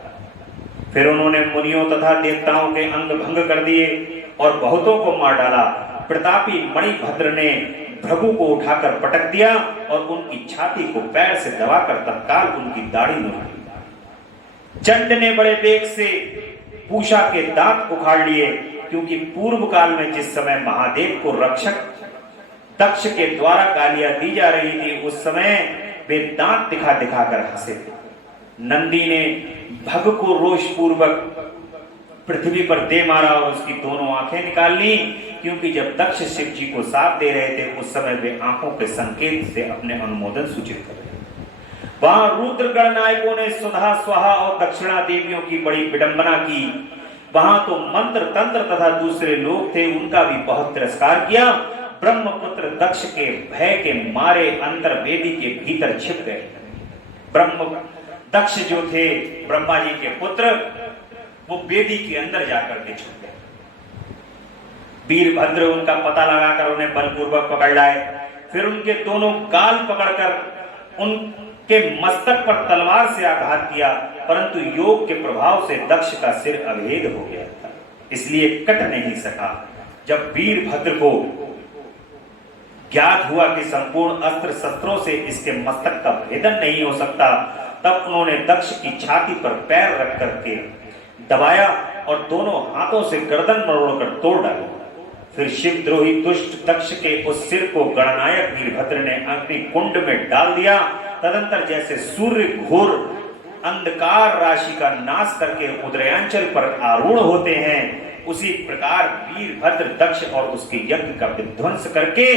फिर उन्होंने मुनियों तथा देवताओं के अंग भंग कर दिए और बहुतों को मार डाला। प्रतापी मणिभद्र ने भृगु को उठाकर पटक दिया और उनकी छाती को पैर से दबाकर तत्काल उनकी दाढ़ी नोच ली। चंड ने बड़े वेग से पूषा के दांत उखाड़ लिए, क्योंकि पूर्व काल में जिस समय महादेव को रक्षक दक्ष के द्वारा गालियां दी जा रही थी, उस समय वे दांत दिखा दिखाकर हंसे थे। नंदी ने भग को रोष पूर्वक पृथ्वी पर दे मारा और उसकी दोनों आंखें निकाल ली। क्योंकि जब दक्ष शिव जी को साथ दे रहे थे उस समय वे आंखों के संकेत से अपने अनुमोदन सूचित कर रहे थे। वहां रुद्र गणनायकों ने सुधा स्वाहा और दक्षिणा देवियों की बड़ी विडंबना की। वहां तो मंत्र तंत्र तथा दूसरे लोग थे, उनका भी बहुत तिरस्कार किया। ब्रह्मपुत्र दक्ष के भय के मारे अंतर वेदी के भीतर छिप गए। ब्रह्म दक्ष जो थे ब्रह्मा जी के पुत्र, वो वेदी के अंदर जाकर के छुप गए। वीरभद्र उनका पता लगाकर उन्हें बलपूर्वक पकड़ लाए। फिर उनके दोनों गाल पकड़कर उनके मस्तक पर तलवार से आघात किया, परंतु योग के प्रभाव से दक्ष का सिर अभेद हो गया था, इसलिए कट नहीं सका। जब वीरभद्र को ज्ञात हुआ कि संपूर्ण अस्त्र शस्त्रों से इसके मस्तक का भेदन नहीं हो सकता, तब उन्होंने दक्ष की छाती पर पैर रख करके दबाया और दोनों हाथों से गर्दन मरोड़कर तोड़ डाला। फिर शिवद्रोही दुष्ट दक्ष के उस सिर को गणनायक वीरभद्र ने अग्नि कुंड में डाल दिया। तदंतर जैसे सूर्य घोर अंधकार राशि का नाश करके उदयांचल पर आरूढ़ होते हैं, उसी प्रकार वीरभद्र दक्ष और उसके यज्ञ का विध्वंस करके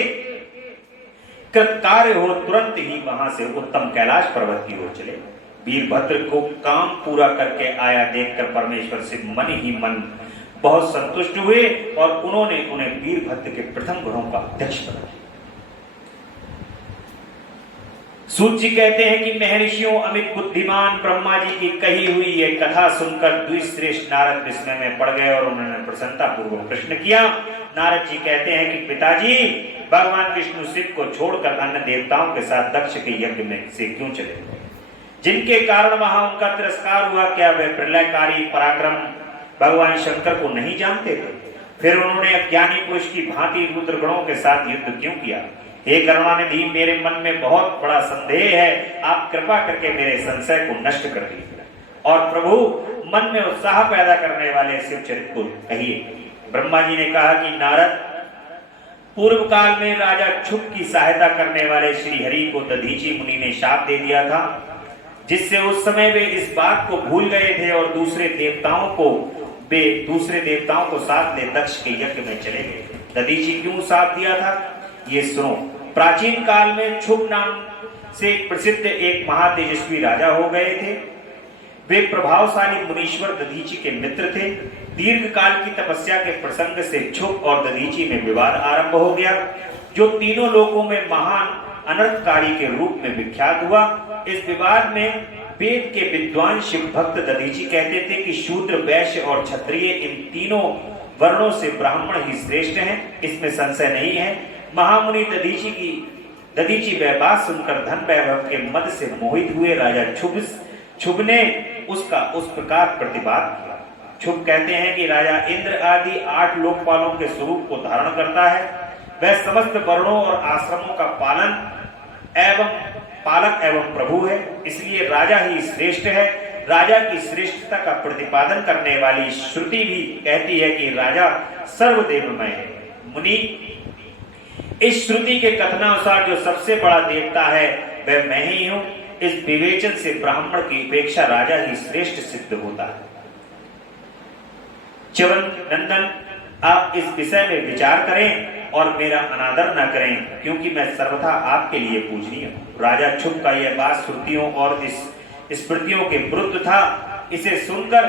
कृतकार्य हो तुरंत ही वहां से उत्तम कैलाश पर्वत की ओर चले। वीरभद्र को काम पूरा करके आया देखकर परमेश्वर से मन ही मन बहुत संतुष्ट हुए और उन्होंने उन्हें वीरभद्र के प्रथम गुणों का अध्यक्ष बना दिया। सूत जी कहते हैं कि महर्षियों अमित बुद्धिमान ब्रह्मा जी की कही हुई यह कथा सुनकर द्विश्रेष्ठ नारद विस्मय में पड़ गए और उन्होंने प्रसन्नता पूर्वक प्रश्न किया। नारद जी कहते हैं कि पिताजी, भगवान विष्णु शिव को छोड़कर अन्य देवताओं के साथ दक्ष के यज्ञ में से क्यों चले, जिनके कारण वहां उनका तिरस्कार हुआ? क्या वे प्रलयकारी पराक्रम भगवान शंकर को नहीं जानते थे? फिर उन्होंने अज्ञानी पुरुष की भांति रुद्रगणों के साथ युद्ध क्यों किया? हे करुणानिधि, मेरे मन में बहुत बड़ा संदेह है, आप कृपा करके मेरे संशय को नष्ट कर दीजिए और प्रभु मन में उत्साह पैदा करने वाले शिव चरित्र को कहिए। ब्रह्मा जी ने कहा कि नारद, पूर्व काल में राजा क्षुभ की सहायता करने वाले श्री हरि को दधीची मुनि ने शाप दे दिया था, जिससे उस समय वे इस बात को भूल गए थे और दूसरे देवताओं को साथ ले दक्ष के यज्ञ में चले गए। दधीची क्यों साथ दिया था ये सुनो। प्राचीन काल में क्षुभ नाम से प्रसिद्ध एक महातेजस्वी राजा हो गए थे। वे प्रभावशाली मुनीश्वर दधीची के मित्र थे। दीर्घ काल की तपस्या के प्रसंग से क्षुभ और दधीची में विवाद आरंभ हो गया, जो तीनों लोकों में महान अनर्थकारी के रूप में विख्यात हुआ। इस विवाद में वेद के विद्वान शिव भक्त दधीची कहते थे कि शूद्र, वैश्य और क्षत्रिय इन तीनों वर्णों से ब्राह्मण ही श्रेष्ठ हैं, इसमें संशय नहीं है। महामुनि दधीची वह बात सुनकर धन वैभव के मद से मोहित हुए। राजा क्षुभ ने उसका उस प्रकार प्रतिवाद किया। क्षुभ कहते हैं कि राजा इंद्र आदि 8 लोकपालों के स्वरूप को धारण करता है। वह समस्त वर्णों और आश्रमों का पालक एवं प्रभु है, इसलिए राजा ही श्रेष्ठ है। राजा की श्रेष्ठता का प्रतिपादन करने वाली श्रुति भी कहती है कि राजा सर्वदेवमय है। मुनि, इस श्रुति के कथनानुसार जो सबसे बड़ा देवता है वह मैं ही हूं। इस विवेचन से ब्राह्मण की अपेक्षा राजा ही श्रेष्ठ सिद्ध होता है। च्यवन नंदन, आप इस विषय में विचार करें और मेरा अनादर न करें, क्योंकि मैं सर्वथा आपके लिए पूजनीय हूं। राजा क्षुभ का यह बात श्रुतियों और इस स्मृतियों के विरुद्ध था। इसे सुनकर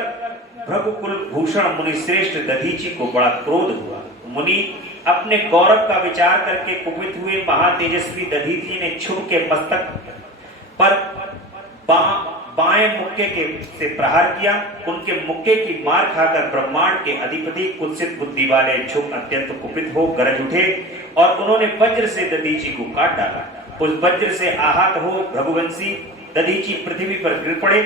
भृगुकुल भूषण मुनि श्रेष्ठ दधीची को बड़ा क्रोध हुआ। मुनि अपने गौरव का विचार करके कुपित हुए। महातेजस्वी दधीची ने क्षुभ के मस्तक पर बाएं मुक्के से प्रहार किया। उनके मुक्के की मार खाकर ब्रह्मांड के अधिपति कुत्सित बुद्धि वाले क्षुभ अत्यंत कुपित हो गरज उठे और उन्होंने वज्र से दधीची को काट डाला। उस वज्र से आहत हो भृगुवंशी दधीची पृथ्वी पर गिर पड़े।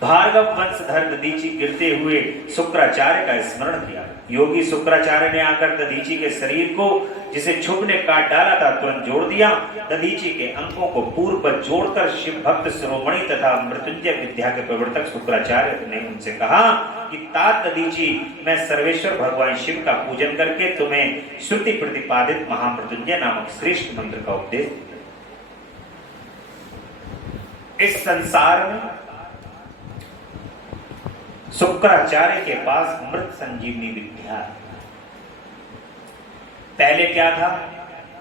भार्गव वंशधर दधीची गिरते हुए शुक्राचार्य का स्मरण किया। योगी शुक्राचार्य ने आकर दधीची के शरीर को, जिसे क्षुभ ने काट डाला था, तुरंत जोड़ दिया। दधीची के अंगों को पूर्व पर जोड़कर शिव भक्त शिरोमणि तथा मृत्युंजय विद्या के प्रवर्तक शुक्राचार्य ने उनसे कहा कि तात दधीची, मैं सर्वेश्वर भगवान शिव का पूजन करके तुम्हें श्रुति प्रतिपादित महामृत्युंजय नामक श्रेष्ठ मंत्र का उपदेश। इस संसार में शुक्राचार्य के पास मृत संजीवनी विद्या है। पहले क्या था,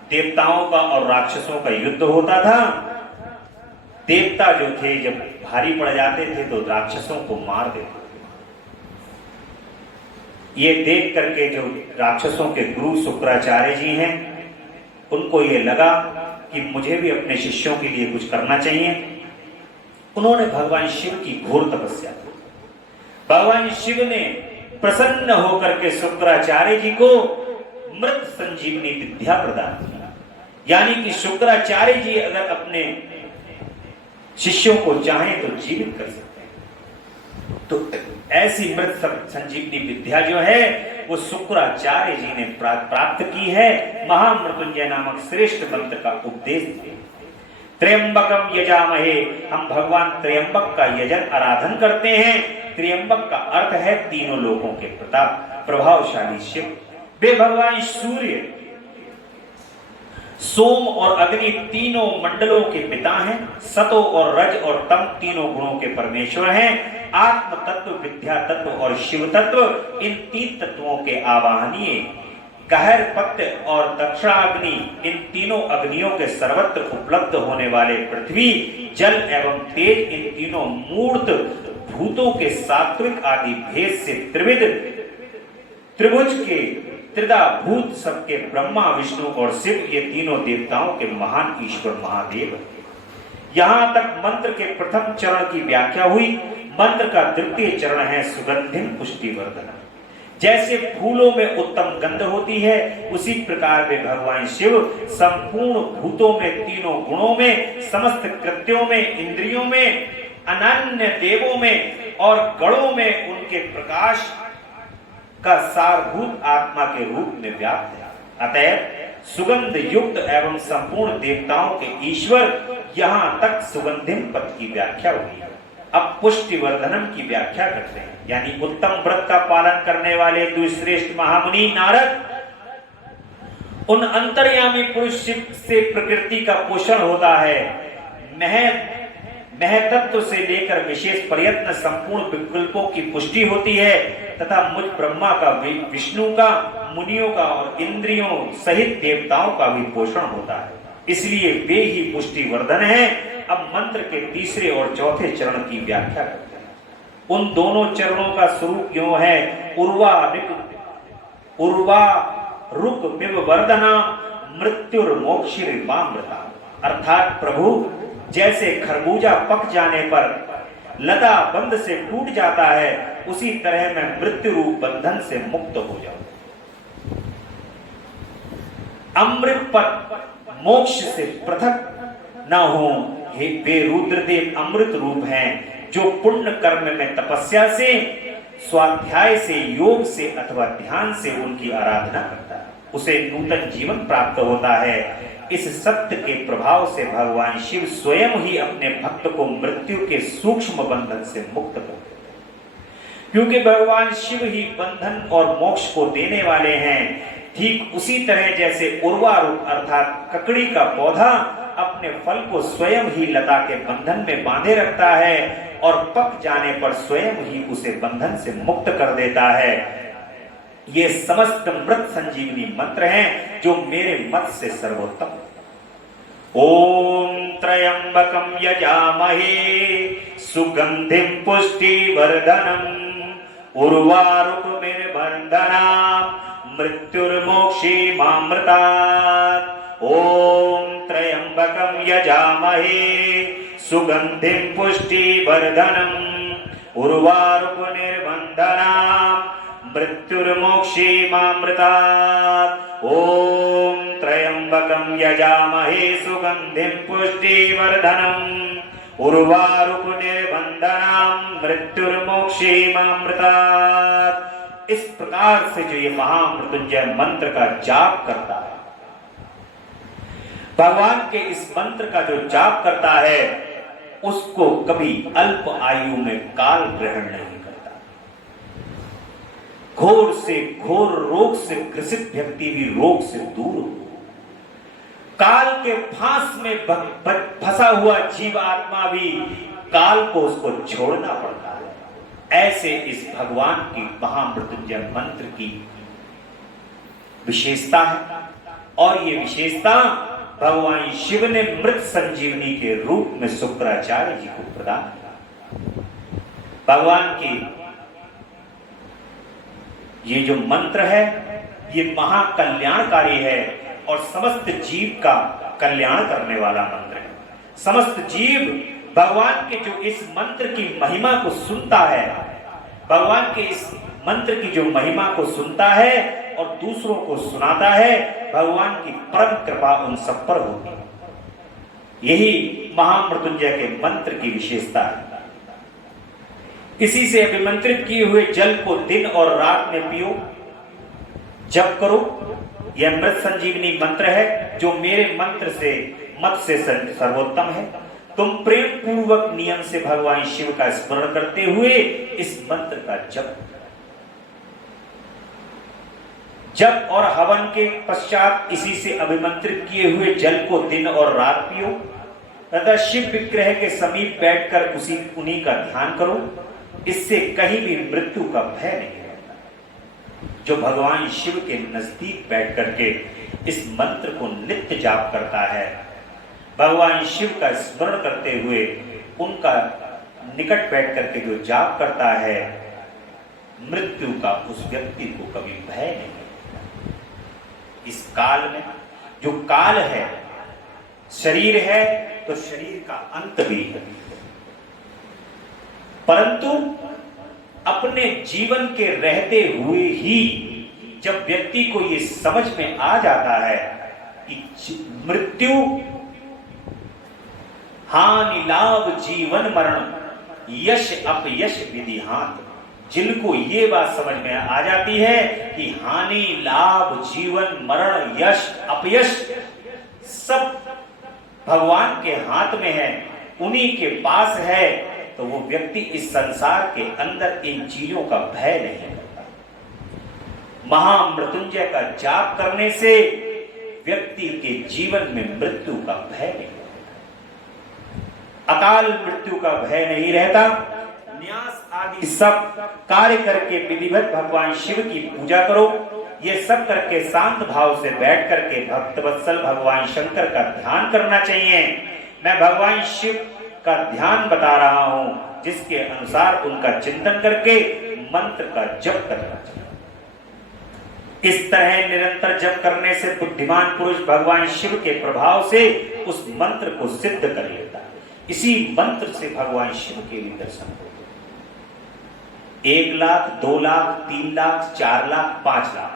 देवताओं का और राक्षसों का युद्ध होता था। देवता जो थे जब भारी पड़ जाते थे तो राक्षसों को मार देते थे। ये देख करके जो राक्षसों के गुरु शुक्राचार्य जी हैं, उनको ये लगा कि मुझे भी अपने शिष्यों के लिए कुछ करना चाहिए। उन्होंने भगवान शिव की घोर तपस्या की। भगवान शिव ने प्रसन्न होकर के शुक्राचार्य जी को मृत संजीवनी विद्या प्रदान की। यानी कि शुक्राचार्य जी अगर अपने शिष्यों को चाहें तो जीवित कर सकते हैं। तो ऐसी मृत संजीवनी विद्या जो है वो शुक्राचार्य जी ने प्राप्त की है। महामृत्युंजय नामक श्रेष्ठ मंत्र का उपदेश दिया। त्र्यंबकम यजामहे, हम भगवान त्र्यंबक का यजन आराधन करते हैं। त्र्यंबक का अर्थ है तीनों लोगों के प्रताप, प्रभावशाली शिव। वे भगवान सूर्य, सोम और अग्नि तीनों मंडलों के पिता हैं। सतो और रज और तम तीनों गुणों के परमेश्वर हैं। आत्म तत्व, विद्या तत्व और शिव तत्व, इन तीन तत्वों के आवाहनीय कहर पत्य और दक्षाग्नि, इन तीनों अग्नियों के सर्वत्र उपलब्ध होने वाले पृथ्वी, जल एवं तेज, इन तीनों मूर्त भूतों के सात्विक आदि भेद से त्रिभुज के त्रिदा भूत सबके ब्रह्मा, विष्णु और शिव, ये तीनों देवताओं के महान ईश्वर महादेव। यहां तक मंत्र के प्रथम चरण की व्याख्या हुई। मंत्र का द्वितीय चरण है सुगंधिम पुष्टिवर्धन। जैसे फूलों में उत्तम गंध होती है, उसी प्रकार वे भगवान शिव संपूर्ण भूतों में, तीनों गुणों में, समस्त कृत्यों में, इंद्रियों में, अनन्य देवों में और गणों में उनके प्रकाश का सारभूत आत्मा के रूप में व्याप्त है। अतएव सुगंध युक्त एवं संपूर्ण देवताओं के ईश्वर, यहां तक सुगंधिम पद की व्याख्या हुई है। अब पुष्टिवर्धनम की व्याख्या करते हैं। यानी उत्तम व्रत का पालन करने वाले दुश्रेष्ठ महामुनि नारद, उन अंतर्यामी पुरुष से प्रकृति का पोषण होता है। महतत्व से लेकर विशेष प्रयत्न संपूर्ण विकल्पों की पुष्टि होती है तथा मुझ ब्रह्मा का, विष्णु का, मुनियों का और इंद्रियों सहित देवताओं का भी पोषण होता है। इसलिए वे ही पुष्टिवर्धन हैं। अब मंत्र के तीसरे और चौथे चरण की व्याख्या करते हैं। उन दोनों चरणों का स्वरूप यूं है, उर्वा रुक विवर्धना मृत्युर्मोक्षिर्मामृता। अर्थात प्रभु, जैसे खरबूजा पक जाने पर लता बंध से टूट जाता है, उसी तरह मैं मृत्यु रूप बंधन से मुक्त हो जाऊं। अमृत पर मोक्ष से पृथक न हो। वे रुद्रदेव अमृत रूप हैं, जो पुण्य कर्म में तपस्या से, स्वाध्याय से, योग से अथवा ध्यान से उनकी आराधना करता है, उसे नूतन जीवन प्राप्त होता है। इस सत्य के प्रभाव से भगवान शिव स्वयं ही अपने भक्त को मृत्यु के सूक्ष्म बंधन से मुक्त करते हैं। क्योंकि भगवान शिव ही बंधन और मोक्ष को देने वाले हैं। ठीक उसी तरह जैसे उर्वारुक अर्थात ककड़ी का पौधा अपने फल को स्वयं ही लता के बंधन में बांधे रखता है और पक जाने पर स्वयं ही उसे बंधन से मुक्त कर देता है। ये समस्त मृत संजीवनी मंत्र हैं जो मेरे मत से सर्वोत्तम। ओम त्र्यंबकम यजामहे सुगंधिम पुष्टिवर्धनम उर्वारुकमिर्बन्धनात् मृत्युर्मोक्षीमामृतात्। ओम त्र्यंबकम यजामहे सुगंधिम पुष्टिवर्धनम उर्वारुकमिर्बन्धनात् मृत्युर्मोक्षीमामृतात्। ओम त्र्यंबकम यजामहे सुगंधिम पुष्टिवर्धनम उर्वारुकमिर्बन्धनात् मृत्युर्मोक्षीमामृतात्। इस प्रकार से जो ये महामृत्युंजय मंत्र का जाप करता है, भगवान के इस मंत्र का जो जाप करता है, उसको कभी अल्प आयु में काल ग्रहण नहीं करता। घोर से घोर रोग से ग्रसित व्यक्ति भी रोग से दूर हो। काल के फांस में फंसा हुआ जीव आत्मा भी काल को उसको छोड़ना पड़ता है। ऐसे इस भगवान की महामृत्युंजय मंत्र की विशेषता है और ये विशेषता भगवान शिव ने मृत संजीवनी के रूप में शुक्राचार्य जी को प्रदान किया। भगवान की ये जो मंत्र है ये महाकल्याणकारी है और समस्त जीव का कल्याण करने वाला मंत्र है। समस्त जीव भगवान के जो इस मंत्र की महिमा को सुनता है, भगवान के इस मंत्र की जो महिमा को सुनता है और दूसरों को सुनाता है, भगवान की परम कृपा उन सब पर होगी। यही महामृत्युंजय के मंत्र की विशेषता है। इसी से अभिमंत्रित किए हुए जल को दिन और रात में पियो, जप करो। यह मृत संजीवनी मंत्र है जो मेरे मंत्र से मत से सर्वोत्तम है। तुम प्रेम पूर्वक नियम से भगवान शिव का स्मरण करते हुए इस मंत्र का जप और हवन के पश्चात इसी से अभिमंत्रित किए हुए जल को दिन और रात पियो तथा शिव विग्रह के समीप बैठकर उन्हीं का ध्यान करो। इससे कहीं भी मृत्यु का भय नहीं रहता। जो भगवान शिव के नजदीक बैठ करके इस मंत्र को नित्य जाप करता है, भगवान शिव का स्मरण करते हुए उनका निकट बैठ करके जो जाप करता है, मृत्यु का उस व्यक्ति को कभी भय नहीं। इस काल में जो काल है, शरीर है तो शरीर का अंत भी है, परंतु अपने जीवन के रहते हुए ही जब व्यक्ति को ये समझ में आ जाता है कि मृत्यु हानि लाभ जीवन मरण यश अपयश विधिहात, जिनको ये बात समझ में आ जाती है कि हानि लाभ जीवन मरण यश अपयश सब भगवान के हाथ में है, उन्हीं के पास है, तो वो व्यक्ति इस संसार के अंदर इन चीजों का भय नहीं करता। महामृत्युंजय का जाप करने से व्यक्ति के जीवन में मृत्यु का भय नहीं रहता, अकाल मृत्यु का भय नहीं रहता। न्यास आदि सब कार्य करके विधिवत भगवान शिव की पूजा करो। ये सब करके शांत भाव से बैठ करके भक्तवत्सल भगवान शंकर का ध्यान करना चाहिए। मैं भगवान शिव का ध्यान बता रहा हूं, जिसके अनुसार उनका चिंतन करके मंत्र का जप करना चाहिए। इस तरह निरंतर जप करने से बुद्धिमान पुरुष भगवान शिव के प्रभाव से उस मंत्र को सिद्ध कर लेता है। इसी मंत्र से भगवान शिव के भी दर्शन होते। 1 लाख 2 लाख 3 लाख 4 लाख 5 लाख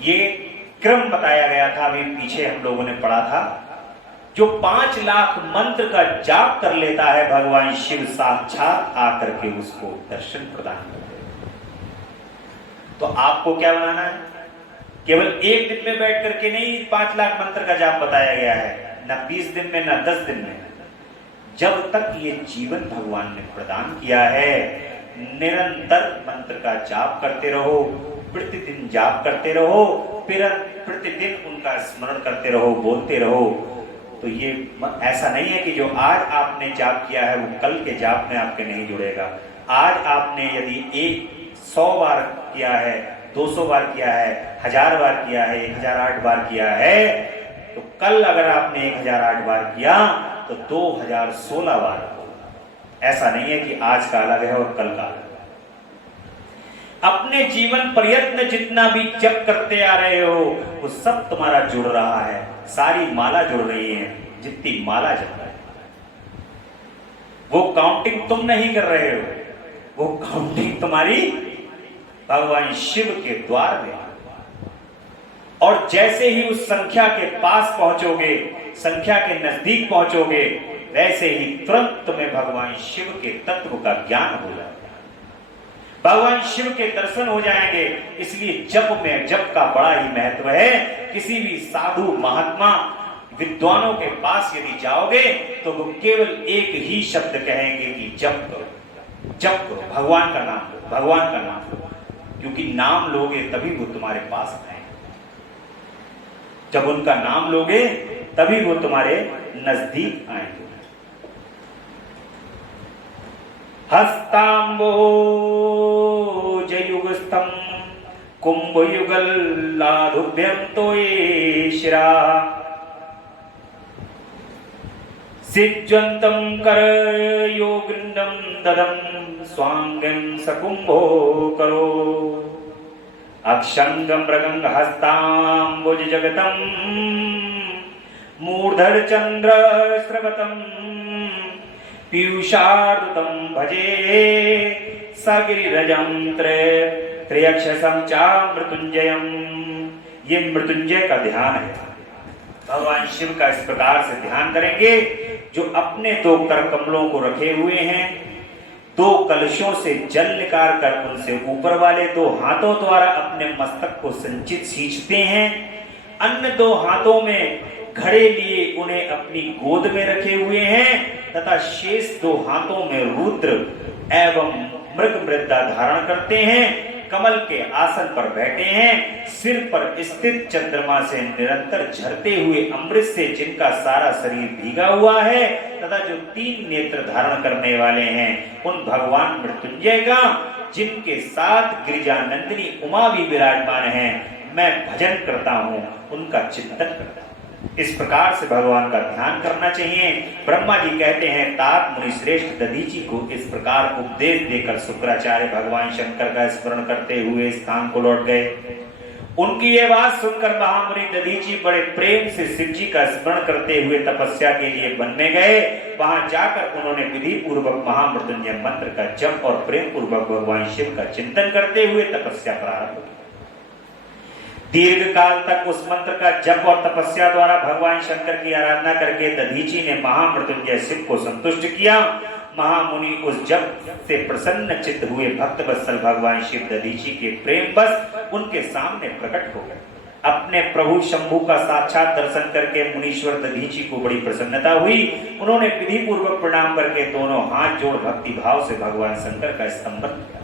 ये क्रम बताया गया था, अभी पीछे हम लोगों ने पढ़ा था। जो 5 लाख मंत्र का जाप कर लेता है, भगवान शिव साक्षात आकर के उसको दर्शन प्रदान करते हैं। तो आपको क्या बनाना है? केवल एक दिन में बैठ करके नहीं 5 लाख मंत्र का जाप बताया गया है, न 20 दिन में न 10 दिन में। जब तक ये जीवन भगवान ने प्रदान किया है, निरंतर मंत्र का जाप करते रहो, प्रतिदिन जाप करते रहो, फिर प्रतिदिन उनका स्मरण करते रहो, बोलते रहो। तो ये ऐसा नहीं है कि जो आज आपने जाप किया है वो कल के जाप में आपके नहीं जुड़ेगा। आज आपने यदि 100 बार किया है, 200 बार किया है, 1000 बार किया है, 1008 बार किया है, तो कल अगर आपने 1008 बार किया तो 2016 बार। ऐसा नहीं है कि आज का अलग है और कल का अलग। अपने जीवन प्रयत्न जितना भी जप करते आ रहे हो वो सब तुम्हारा जुड़ रहा है, सारी माला जुड़ रही है। जितनी माला जप रही है वो काउंटिंग तुम नहीं कर रहे हो, वो काउंटिंग तुम्हारी भगवान शिव के द्वार में। और जैसे ही उस संख्या के पास पहुंचोगे, संख्या के नजदीक पहुंचोगे, वैसे ही तुरंत तुम्हें भगवान शिव के तत्व का ज्ञान हो जाएगा, भगवान शिव के दर्शन हो जाएंगे। इसलिए जप का बड़ा ही महत्व है। किसी भी साधु महात्मा विद्वानों के पास यदि जाओगे तो वो केवल एक ही शब्द कहेंगे कि जप करो, जप करो, भगवान का नाम लो, भगवान का नाम लो। क्योंकि नाम लोगे तभी वो तुम्हारे पास आएंगे। जब उनका नाम लोगे तभी वो तुम्हारे नजदीक आएंगे। हस्ताम्बोजयुगस्थं कुंभयुगल्लाधुभ्यं तोये शिरा सिज्वन्तं करयोगिनं ददं स्वांगं सकुंभो करो अक्षंगं मृगं हस्ताम्बुज जगतं मूर्धर चंद्र स्रवतं पीयूषारुतं भजे सगिरिरजं त्र्यक्षसं चा मृत्युंजयम। ये मृत्युंजय का ध्यान है। भगवान शिव का इस प्रकार से ध्यान करेंगे, जो अपने दो कर कमलों को रखे हुए हैं, दो कलशों से जल निकाल कर उनसे ऊपर वाले दो हाथों द्वारा अपने मस्तक को संचित सींचते हैं। अन्य दो हाथों में घड़े लिए उन्हें अपनी गोद में रखे हुए हैं तथा शेष दो हाथों में रुद्र एवं मृग मृदा धारण करते हैं। कमल के आसन पर बैठे हैं। सिर पर स्थित चंद्रमा से निरंतर झरते हुए अमृत से जिनका सारा शरीर भीगा हुआ है तथा जो 3 नेत्र धारण करने वाले हैं उन भगवान मृत्युंजय का, जिनके साथ गिरिजानंदिनी उमा भी विराजमान है, मैं भजन करता हूँ, उनका चिंतन करता हूँ। इस प्रकार से भगवान का ध्यान करना चाहिए। ब्रह्मा जी कहते हैं, तात मुनि श्रेष्ठ दधीचि को इस प्रकार उपदेश देकर शुक्राचार्य भगवान शंकर का स्मरण करते हुए स्थान को लौट गए। उनकी ये बात सुनकर महामुनि दधीचि बड़े प्रेम से शिव जी का स्मरण करते हुए तपस्या के लिए वन में गए। वहां जाकर उन्होंने विधि पूर्वक महामृत्युंजय मंत्र का जप और प्रेम पूर्वक भगवान शिव का चिंतन करते हुए तपस्या प्रारंभ की। दीर्घ काल तक उस मंत्र का जप और तपस्या द्वारा भगवान शंकर की आराधना करके दधीचि ने महामृत्युंजय शिव को संतुष्ट किया। महामुनि उस जप से प्रसन्न चित्त हुए भक्त वत्सल भगवान शिव दधीचि के प्रेम बस उनके सामने प्रकट हो गए। अपने प्रभु शंभु का साक्षात दर्शन करके मुनीश्वर दधीचि को बड़ी प्रसन्नता हुई। उन्होंने विधि पूर्वक प्रणाम करके दोनों हाथ जोड़ भक्ति भाव से भगवान शंकर का स्तंभन किया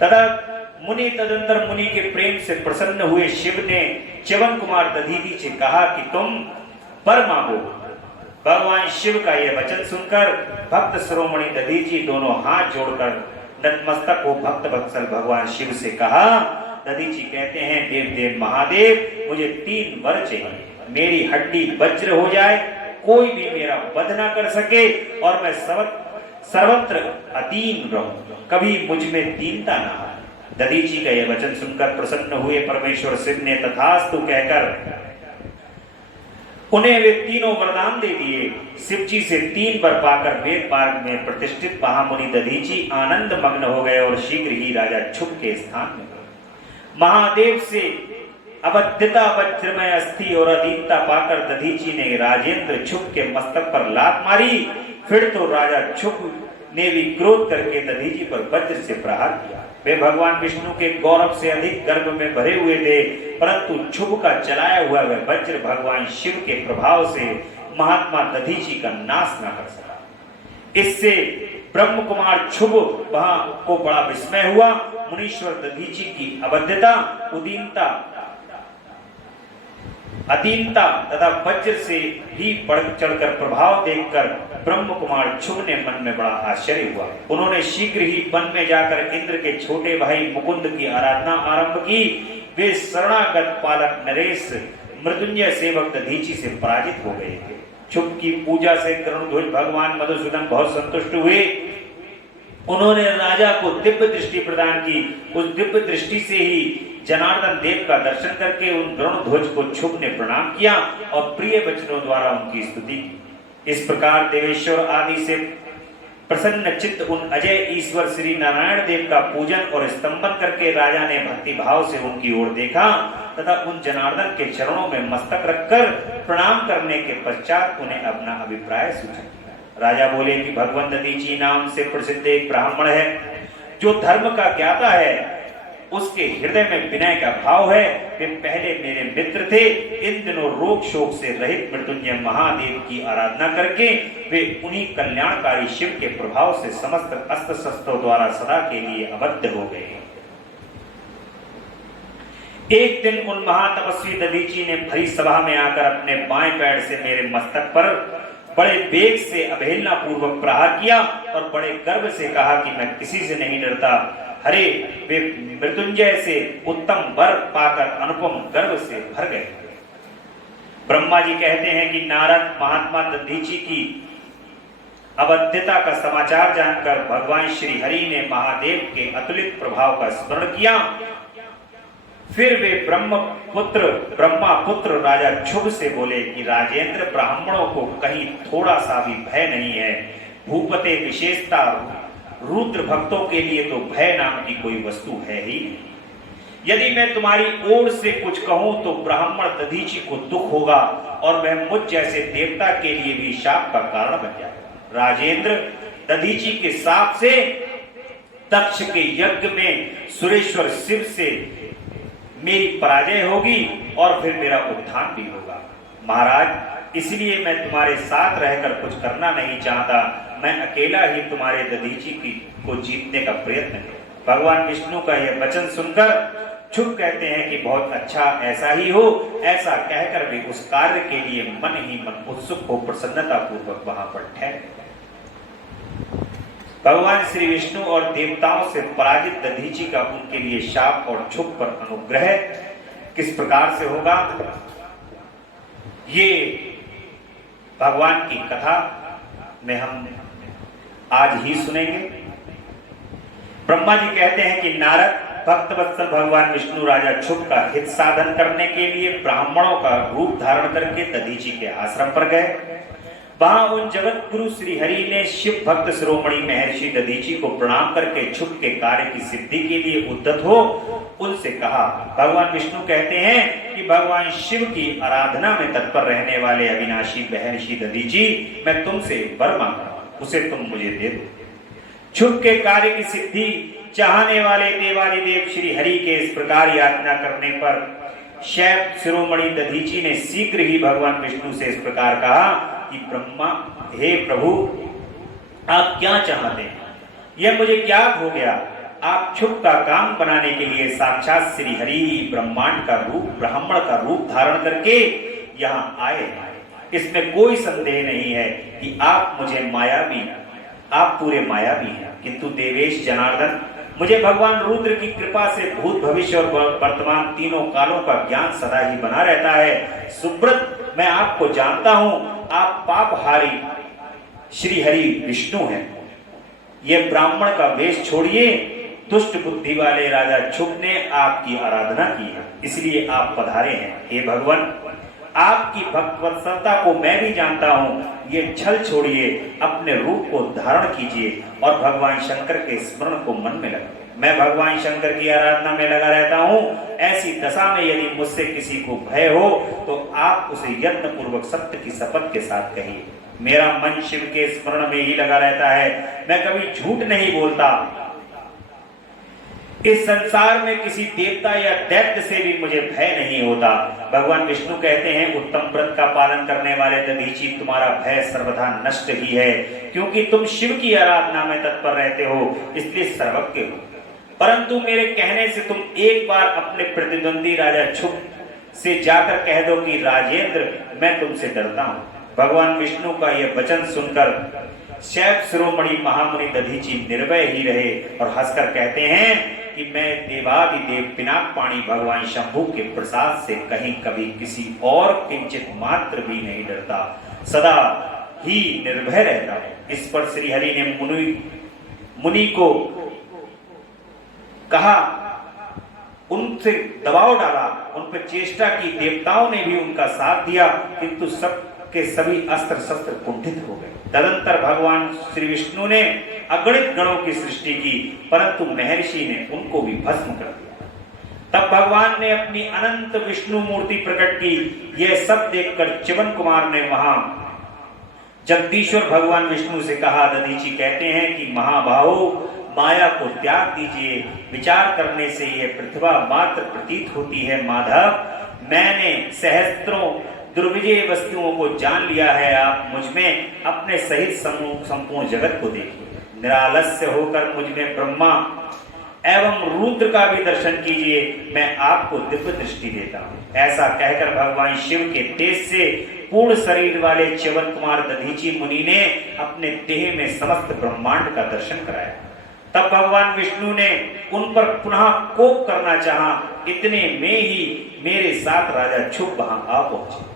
तथा मुनि तदंतर मुनि के प्रेम से प्रसन्न हुए शिव ने च्यवन कुमार दधीचि से कहा कि तुम वर मांगो। भगवान शिव का यह वचन सुनकर भक्त शिरोमणि दधीचि दोनों हाथ जोड़कर नतमस्तक हो भक्त वत्सल भगवान शिव से कहा। दधीचि कहते हैं, देव देव महादेव, मुझे 3 वर चाहिए। मेरी हड्डी वज्र हो जाए, कोई भी मेरा वध न कर सके और मैं सर्वत्र अदीन रहूं, कभी मुझ में दीनता न आए। दधीचि का यह वचन सुनकर प्रसन्न हुए परमेश्वर शिव ने तथास्तु कहकर उन्हें वे तीनों वरदान दे दिए। शिव जी से 3 वर पाकर वेद मार्ग में प्रतिष्ठित महामुनि दधीचि आनंद मग्न हो गए और शीघ्र ही राजा छुप के स्थान में गए। महादेव से अबद्धिता वज्रमय अस्थि और अधीनता पाकर दधीचि ने राजेंद्र छुप के मस्तक पर लात मारी। फिर तो राजा छुप ने भी क्रोध करके दधीचि पर वज्र से प्रहार किया। वे भगवान विष्णु के गौरव से अधिक गर्भ में भरे हुए थे, परंतु छुप का चलाया हुआ वह वज्र भगवान शिव के प्रभाव से महात्मा दधीचि का नाश न कर सका। इससे ब्रह्म कुमार छुप वहां को बड़ा विस्मय हुआ। मुनीश्वर दधीचि की अबद्धता, उदीनता, अधीनता तथा वज्र से भी बढ़ चढ़कर प्रभाव देखकर ब्रह्म कुमार छुप ने मन में बड़ा आश्चर्य हुआ। उन्होंने शीघ्र ही वन में जाकर इंद्र के छोटे भाई मुकुंद की आराधना आरंभ की। वे शरणागत पालक नरेश मृत्युंजय सेवक दधीचि से पराजित हो गए थे। छुप की पूजा से गरुड़ध्वज भगवान मधुसूदन बहुत संतुष्ट हुए। उन्होंने राजा को दिव्य दृष्टि प्रदान की। उस दिव्य दृष्टि से ही जनार्दन देव का दर्शन करके उन गरुड़ध्वज को छुप ने प्रणाम किया और प्रिय वचनों द्वारा उनकी स्तुति की। इस प्रकार देवेश्वर आदि से प्रसन्न चित्त उन अजय ईश्वर श्री नारायण देव का पूजन और स्तंभन करके राजा ने भक्ति भाव से उनकी ओर देखा तथा उन जनार्दन के चरणों में मस्तक रखकर प्रणाम करने के पश्चात उन्हें अपना अभिप्राय सूचित किया। राजा बोले कि भगवान दधीचि नाम से प्रसिद्ध एक ब्राह्मण है, जो धर्म का ज्ञाता है, उसके हृदय में विनय का भाव है। वे पहले मेरे मित्र थे। इन दिनों रोग शोक से रहित मृत्युंजय महादेव की आराधना करके वे उन्हीं कल्याणकारी शिव के प्रभाव से समस्त अस्त्र शस्त्रों द्वारा सदा के लिए अबद्ध हो गए। एक दिन उन महातपस्वी दधीचि ने भरी सभा में आकर अपने बाएं पैर से मेरे मस्तक पर बड़े वेग से अवहेलना पूर्वक प्रहार किया और बड़े गर्व से कहा कि मैं किसी से नहीं डरता। हरे वे मृत्युंजय से उत्तम वर पाकर अनुपम गर्व से भर गए। ब्रह्मा जी कहते हैं कि नारद महात्मा दधीची की अवध्यता का समाचार जानकर भगवान श्री हरि ने महादेव के अतुलित प्रभाव का स्मरण किया। फिर वे ब्रह्मा पुत्र राजा शुभ से बोले कि राजेंद्र, ब्राह्मणों को कहीं थोड़ा सा भी भय नहीं है। भूपते विशेषता रुद्र भक्तों के लिए तो भय नाम की कोई वस्तु है ही नहीं। यदि मैं तुम्हारी ओर से कुछ कहूं तो ब्राह्मण दधीची को दुख होगा और वह मुझ जैसे देवता के लिए भी शाप का कारण बन जाएगा। राजेंद्र, दधीची के शाप से दक्ष के यज्ञ में सुरेश्वर शिव से मेरी पराजय होगी और फिर मेरा उत्थान भी होगा। महाराज, इसलिए मैं तुम्हारे साथ रहकर कुछ करना नहीं चाहता। मैं अकेला ही तुम्हारे दधीची को जीतने का प्रयत्न करूं। भगवान विष्णु का यह वचन सुनकर शुभ कहते हैं कि बहुत अच्छा, ऐसा ही हो। ऐसा कहकर भी उस कार्य के लिए मन ही मन उत्सुक हो प्रसन्नता पूर्वक वहां पर ठहरे। भगवान श्री विष्णु और देवताओं से पराजित दधीची का उनके लिए शाप और शुभ पर अनुग्रह किस प्रकार से होगा, ये भगवान की कथा में हम आज ही सुनेंगे। ब्रह्मा जी कहते हैं कि नारद भक्तवत्सल भगवान विष्णु राजा शुभ का हित साधन करने के लिए ब्राह्मणों का रूप धारण करके दधीची के आश्रम पर गए। वहां उन जगत गुरु श्री हरि ने शिव भक्त शिरोमणि महर्षि दधीची को प्रणाम करके शुभ के कार्य की सिद्धि के लिए उद्यत हो उनसे कहा। भगवान विष्णु कहते हैं कि भगवान शिव की आराधना में तत्पर रहने वाले अविनाशी महर्षि दधीची, मैं तुमसे वर मांग रहा हूं, उसे तुम मुझे दे दो। शुभ के कार्य की सिद्धि चाहने वाले देवादिदेव श्री हरि के इस प्रकार याचना करने पर शैव शिरोमणि दधीची ने शीघ्र ही भगवान विष्णु से इस प्रकार कहा कि ब्रह्मा, हे प्रभु, आप क्या चाहते हैं? यह मुझे क्या हो गया? आप शुभ का काम बनाने के लिए साक्षात श्री हरि ब्रह्मांड का रूप, ब्राह्मण का रूप धारण करके यहाँ आए हैं। इसमें कोई संदेह नहीं है कि आप पूरे मायावी हैं। किंतु देवेश जनार्दन, मुझे भगवान रुद्र की कृपा से भूत भविष्य और वर्तमान तीनों कालों का ज्ञान सदा ही बना रहता है। सुब्रत, मैं आपको जानता हूं, आप पापहारी श्री हरि विष्णु हैं। यह ब्राह्मण का वेश छोड़िए, दुष्ट बुद्धि वाले राजा शुभ ने आपकी आराधना की है, इसलिए आप पधारे हैं। हे भगवान, आपकी भक्तवत्सलता को मैं भी जानता हूं। ये छल छोड़िए, अपने रूप को धारण कीजिए और भगवान शंकर के स्मरण को मन में लगाइए। मैं भगवान शंकर की आराधना में लगा रहता हूं। ऐसी दशा में यदि मुझसे किसी को भय हो तो आप उसे यत्न पूर्वक सत्य की शपथ के साथ कहिए। मेरा मन शिव के स्मरण में ही लगा रहता है, मैं कभी झूठ नहीं बोलता। इस संसार में किसी देवता या दैत्य से भी मुझे भय नहीं होता। भगवान विष्णु कहते हैं, उत्तम व्रत का पालन करने वाले दधीची, तुम्हारा भय सर्वथा नष्ट ही है, क्योंकि तुम शिव की आराधना में तत्पर रहते हो, इसलिए सर्वज्ञ हो। परंतु मेरे कहने से तुम एक बार अपने प्रतिद्वंदी राजा शुभ से जाकर कह दो कि राजेंद्र, मैं तुमसे डरता हूं। भगवान विष्णु का यह वचन सुनकर शैव शिरोमणि महामुनि दधीची निर्भय ही रहे और हंसकर कहते हैं कि मैं देवादिदेव पिनाक पाणी भगवान शंभु के प्रसाद से कहीं कभी किसी और किंचित मात्र भी नहीं डरता, सदा ही निर्भय रहता है। इस पर श्री हरि ने मुनि को कहा, उनसे दबाव डाला, उन पर चेष्टा की। देवताओं ने भी उनका साथ दिया, किंतु सब के सभी अस्त्र शस्त्र कुंठित हो गए। तदंतर भगवान श्री विष्णु ने अगणित गणों की सृष्टि की, परंतु महर्षि ने उनको भी भस्म कर दिया। तब भगवान ने अपनी अनंत विष्णु मूर्ति प्रकट की। यह सब देखकर च्यवन कुमार ने वहां जगदीश्वर भगवान विष्णु से कहा। दधीची कहते हैं कि महाबाहो, माया को त्याग दीजिए, विचार करने से यह पृथ्वी मात्र प्रतीत होती है। माधव, मैंने सहस्त्रों दुर्विजय वस्तुओं को जान लिया है। आप मुझ में अपने सहित संपूर्ण जगत को देखिए। निरालस्य होकर मुझ में ब्रह्मा एवं रुद्र का भी दर्शन कीजिए, मैं आपको दिव्य दृष्टि देता हूँ। ऐसा कहकर भगवान शिव के तेज से पूर्ण शरीर वाले च्यवन कुमार दधीची मुनि ने अपने देह में समस्त ब्रह्मांड का दर्शन कराया। तब भगवान विष्णु ने उन पर पुनः कोप करना चाहा। इतने में ही मेरे साथ राजा शुभ वहां आ पहुंचे।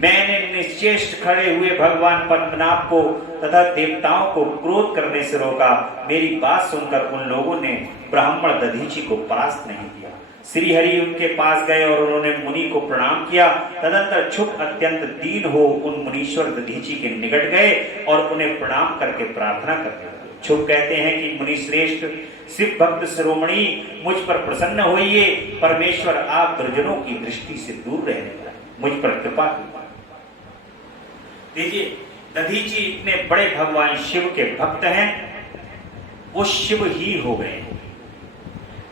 मैंने निश्चेष्ट खड़े हुए भगवान पद्मनाभ को तथा देवताओं को क्रोध करने से रोका। मेरी बात सुनकर उन लोगों ने ब्राह्मण दधीची को परास्त नहीं किया। श्री हरि उनके पास गए और उन्होंने मुनि को प्रणाम किया। तदंतर शुभ अत्यंत दीन हो उन मुनीश्वर दधीची के निकट गए और उन्हें प्रणाम करके प्रार्थना करते हुए शुभ कहते हैं कि मुनि श्रेष्ठ, शिव भक्त शिरोमणि, मुझ पर प्रसन्न होइए। परमेश्वर आप दुर्जनों की दृष्टि से दूर रहने का मुझ पर कृपा कीजिए। देखिए, दधीची इतने बड़े भगवान शिव के भक्त हैं, वो शिव ही हो गए हैं,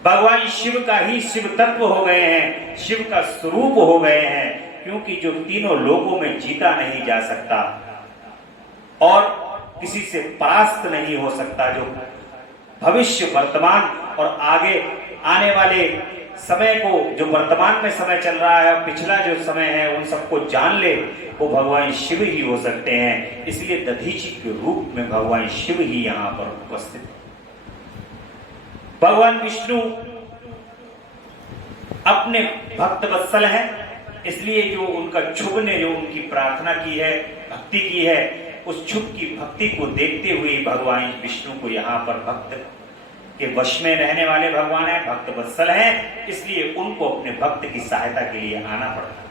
भगवान शिव का ही शिव तत्व हो गए हैं, शिव का स्वरूप हो गए हैं। क्योंकि जो तीनों लोकों में जीता नहीं जा सकता और किसी से परास्त नहीं हो सकता, जो भविष्य, वर्तमान और आगे आने वाले समय को, जो वर्तमान में समय चल रहा है, पिछला जो समय है, उन सबको जान ले, वो भगवान शिव ही हो सकते हैं। इसलिए दधीची के रूप में भगवान शिव ही यहां पर उपस्थित है। भगवान विष्णु अपने भक्त वत्सल हैं, इसलिए जो उनका शुभ ने जो उनकी प्रार्थना की है, भक्ति की है, उस शुभ की भक्ति को देखते हुए भगवान विष्णु को यहाँ पर भक्त के वश में रहने वाले भगवान है, भक्त वत्सल हैं, इसलिए उनको अपने भक्त की सहायता के लिए आना पड़ता है।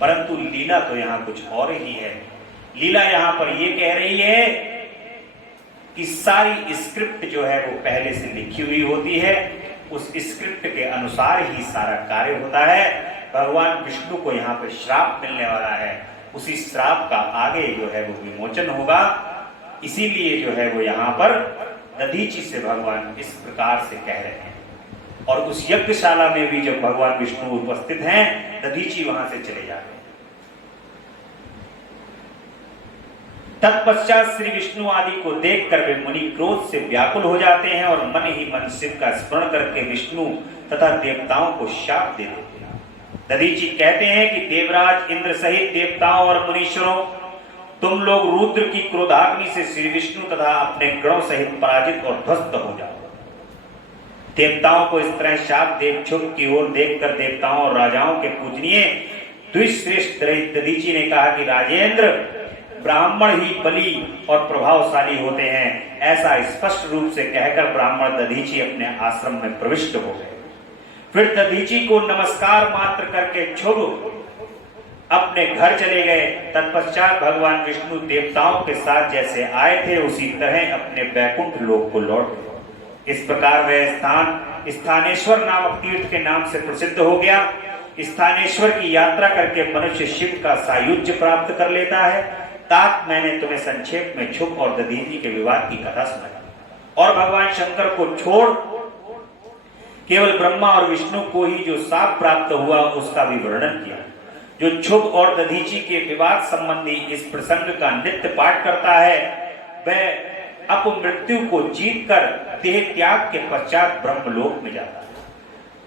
परंतु लीला तो यहाँ कुछ और ही है। लीला यहाँ पर ये कह रही है कि सारी स्क्रिप्ट जो है वो पहले से लिखी हुई होती है, उस स्क्रिप्ट के अनुसार ही सारा कार्य होता है। भगवान विष्णु को यहाँ पर श्राप मिलने वाला है, उसी श्राप का आगे जो है वो विमोचन होगा। इसीलिए जो है वो यहाँ पर दधीची से भगवान इस प्रकार से कह रहे हैं। और उस यज्ञशाला में भी जब भगवान विष्णु उपस्थित हैं, दधीची वहां से चले जाते हैं। तत्पश्चात श्री विष्णु आदि को देखकर वे मुनि क्रोध से व्याकुल हो जाते हैं और मन ही मन शिव का स्मरण करके विष्णु तथा देवताओं को शाप दे देते हैं। दधीची कहते हैं कि देवराज इंद्र सहित देवताओं और मुनीश्वरों, तुम लोग रुद्र की क्रोधाग्नि से श्री विष्णु तथा अपने गणों सहित पराजित और ध्वस्त हो जाओ। देवताओं को इस तरह शाप देव शुभ की ओर देखकर देवताओं और राजाओं के पूजनीय द्विश्रेष्ठ दधीची ने कहा कि राजेंद्र, ब्राह्मण ही बली और प्रभावशाली होते हैं। ऐसा स्पष्ट रूप से कहकर ब्राह्मण दधीची अपने आश्रम में प्रविष्ट हो गए। फिर दधीची को नमस्कार मात्र करके शुभ अपने घर चले गए। तत्पश्चात भगवान विष्णु देवताओं के साथ जैसे आए थे उसी तरह अपने वैकुंठ लोक को लौट गए। इस प्रकार वह स्थान स्थानेश्वर नामक तीर्थ के नाम से प्रसिद्ध हो गया। स्थानेश्वर की यात्रा करके मनुष्य शिव का सायुज्य प्राप्त कर लेता है। तात मैंने तुम्हें संक्षेप में शुभ और दधीची के विवाद की कथा सुनाई और भगवान शंकर को छोड़ केवल ब्रह्मा और विष्णु को ही जो शाप प्राप्त हुआ उसका भी वर्णन किया। जो शुभ और दधीची के विवाद संबंधी इस प्रसंग का नित्य पाठ करता है, वह अपमृत्यु को जीतकर देह त्याग के पश्चात ब्रह्मलोक में जाता है।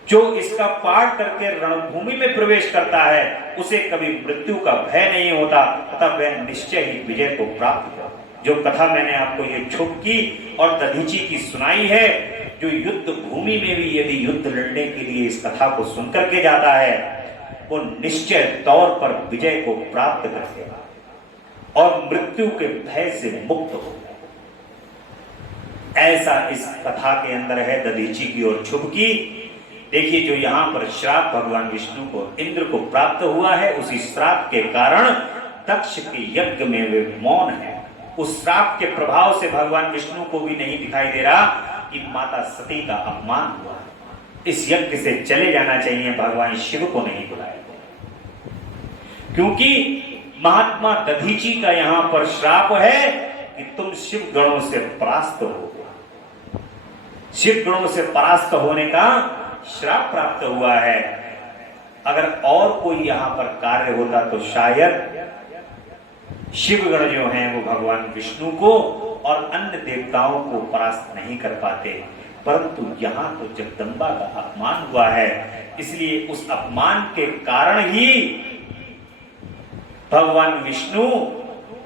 जो इसका पाठ करके रणभूमि में प्रवेश करता है, उसे कभी मृत्यु का भय नहीं होता तथा वह निश्चय ही विजय को प्राप्त करता है। जो कथा मैंने आपको ये शुभ की और दधीची की सुनाई है, जो युद्ध भूमि में भी यदि युद्ध लड़ने के लिए इस कथा को सुनकर के जाता है, वो निश्चय तौर पर विजय को प्राप्त करेगा और मृत्यु के भय से मुक्त होगा। ऐसा इस कथा के अंदर है दधीची की और शुभ की। देखिए, जो यहाँ पर श्राप भगवान विष्णु को इंद्र को प्राप्त हुआ है, उसी श्राप के कारण दक्ष के यज्ञ में वे मौन है। उस श्राप के प्रभाव से भगवान विष्णु को भी नहीं दिखाई दे रहा कि माता सती का अपमान हुआ, इस यज्ञ से चले जाना चाहिए, भगवान शिव को नहीं बुलाया। क्योंकि महात्मा दधीची का यहां पर श्राप है कि तुम शिव गणों से परास्त हो। शिव गणों से परास्त होने का श्राप प्राप्त हुआ है। अगर और कोई यहां पर कार्य होता तो शायद शिवगण जो हैं वो भगवान विष्णु को और अन्य देवताओं को परास्त नहीं कर पाते, परंतु यहां तो जगदम्बा का अपमान हुआ है, इसलिए उस अपमान के कारण ही भगवान विष्णु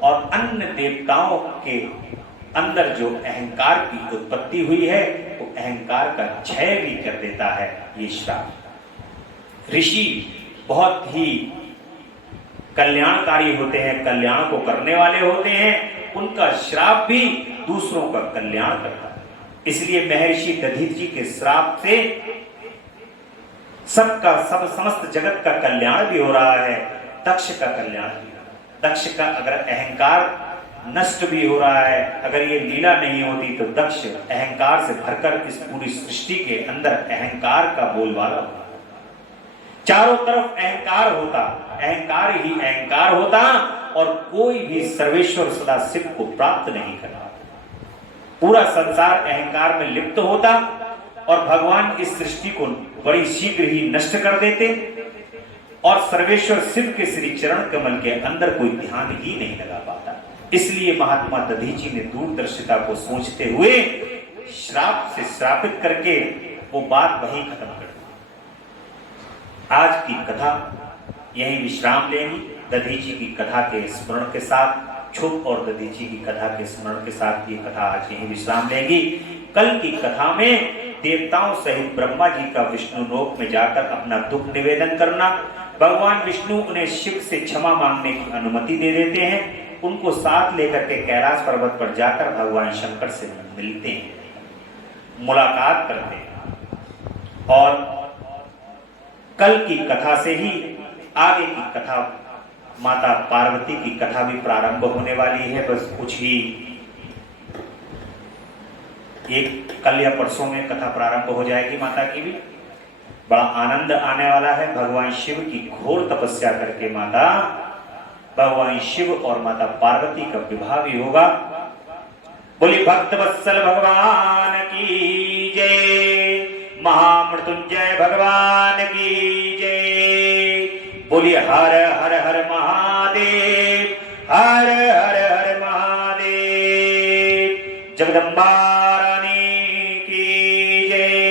और अन्य देवताओं के अंदर जो अहंकार की उत्पत्ति हुई है वो अहंकार का क्षय भी कर देता है ये श्राप। ऋषि बहुत ही कल्याणकारी होते हैं, कल्याण को करने वाले होते हैं, उनका श्राप भी दूसरों का कल्याण करता है। इसलिए महर्षि दधीचि के श्राप से समस्त जगत का कल्याण भी हो रहा है, दक्ष का कल्याण भी हो रहा है। दक्ष का अगर अहंकार नष्ट भी हो रहा है, अगर ये लीला नहीं होती तो दक्ष अहंकार से भरकर इस पूरी सृष्टि के अंदर अहंकार का बोलबाला होता, चारों तरफ अहंकार होता, अहंकार ही अहंकार होता और कोई भी सर्वेश्वर सदाशिव को प्राप्त नहीं करता। पूरा संसार अहंकार में लिप्त होता और भगवान इस सृष्टि को बड़ी शीघ्र ही नष्ट कर देते और सर्वेश्वर शिव के श्री चरण कमल के अंदर कोई ध्यान ही नहीं लगा पाता। इसलिए महात्मा दधीचि ने दूरदर्शिता को सोचते हुए श्राप से श्रापित करके वो बात वहीं खत्म कर दी। आज की कथा यही विश्राम लेगी। दधीचि की कथा के स्मरण के साथ, क्षुप और दधीचि की कथा के स्मरण के साथ ये कथा आज यही विश्राम लेगी। कल की कथा में देवताओं सहित ब्रह्मा जी का विष्णु लोक में जाकर अपना दुख निवेदन करना, भगवान विष्णु उन्हें शिव से क्षमा मांगने की अनुमति दे देते हैं, उनको साथ लेकर के कैलाश पर्वत पर जाकर भगवान शंकर से मिलते हैं, मुलाकात करते हैं। और कल की कथा से ही आगे की कथा, माता पार्वती की कथा भी प्रारंभ होने वाली है। बस कुछ ही एक कल या परसों में कथा प्रारंभ हो जाएगी माता की भी। बड़ा आनंद आने वाला है। भगवान शिव की घोर तपस्या करके माता, भगवान शिव और माता पार्वती का विवाह भी होगा। बोली भक्त वत्सल भगवान की जय, महामृत्युंजय भगवान की जय। बोलिए हर हर हर महादेव, हर हर हर महादेव। जगदम्बा रानी की जय।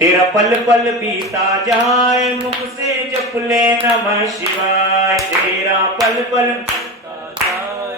तेरा पल पल बीता जाए, मुख से जप ले नमः शिवाय। तेरा पल पल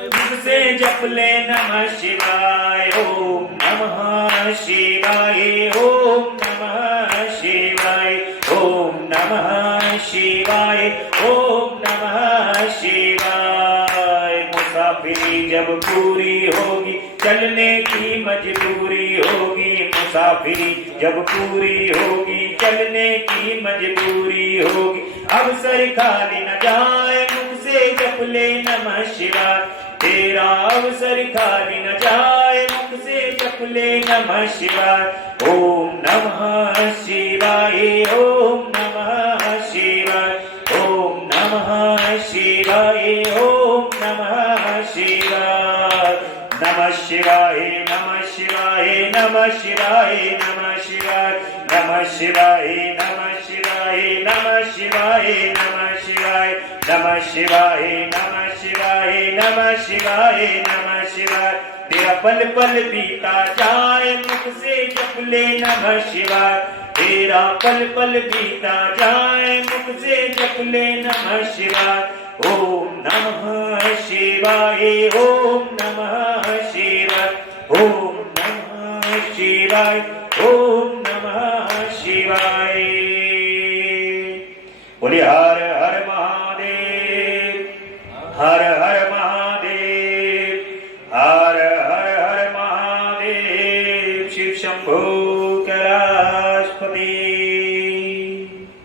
मुख से जप ले नमः शिवाय। ओम नमः शिवाय, ओम नमः शिवाय, ओम नमः शिवाय, ओम नमः शिवाय। मुसाफिरी जब पूरी होगी, चलने की मजबूरी होगी। मुसाफिरी जब पूरी होगी, चलने की मजबूरी होगी। अवसर खाली न जाए, मुख से जप ले नमः शिवाय। तेरा अवसर खाली न जाए, मुख से जप ले नमः शिवाय। ओम नमः शिवाय, ओम नमः शिवाय, ओम नमः शिवाय, ओम नमः शिवाय। नमः शिवाय, नमः शिवाय, नमः शिवाय, नमः शिवाय, नमः शिवाय, नमः शिवाय, नमः शिवाय, नमः शिवाय, नमः शिवाय, नमः शिवाय, नमः शिवाय, नमः शिवाय। तेरा पल पल बीता जाए, मुख से जप ले नमः शिवाय। तेरा पल पल बीता जाए, मुख से जप ले नमः शिवाय। ओम नमः शिवाय, ओम नमः शिवाय, ओम नमः शिवाय, ओम नमः शिवाय। बोलिए हर हर महादेव, हर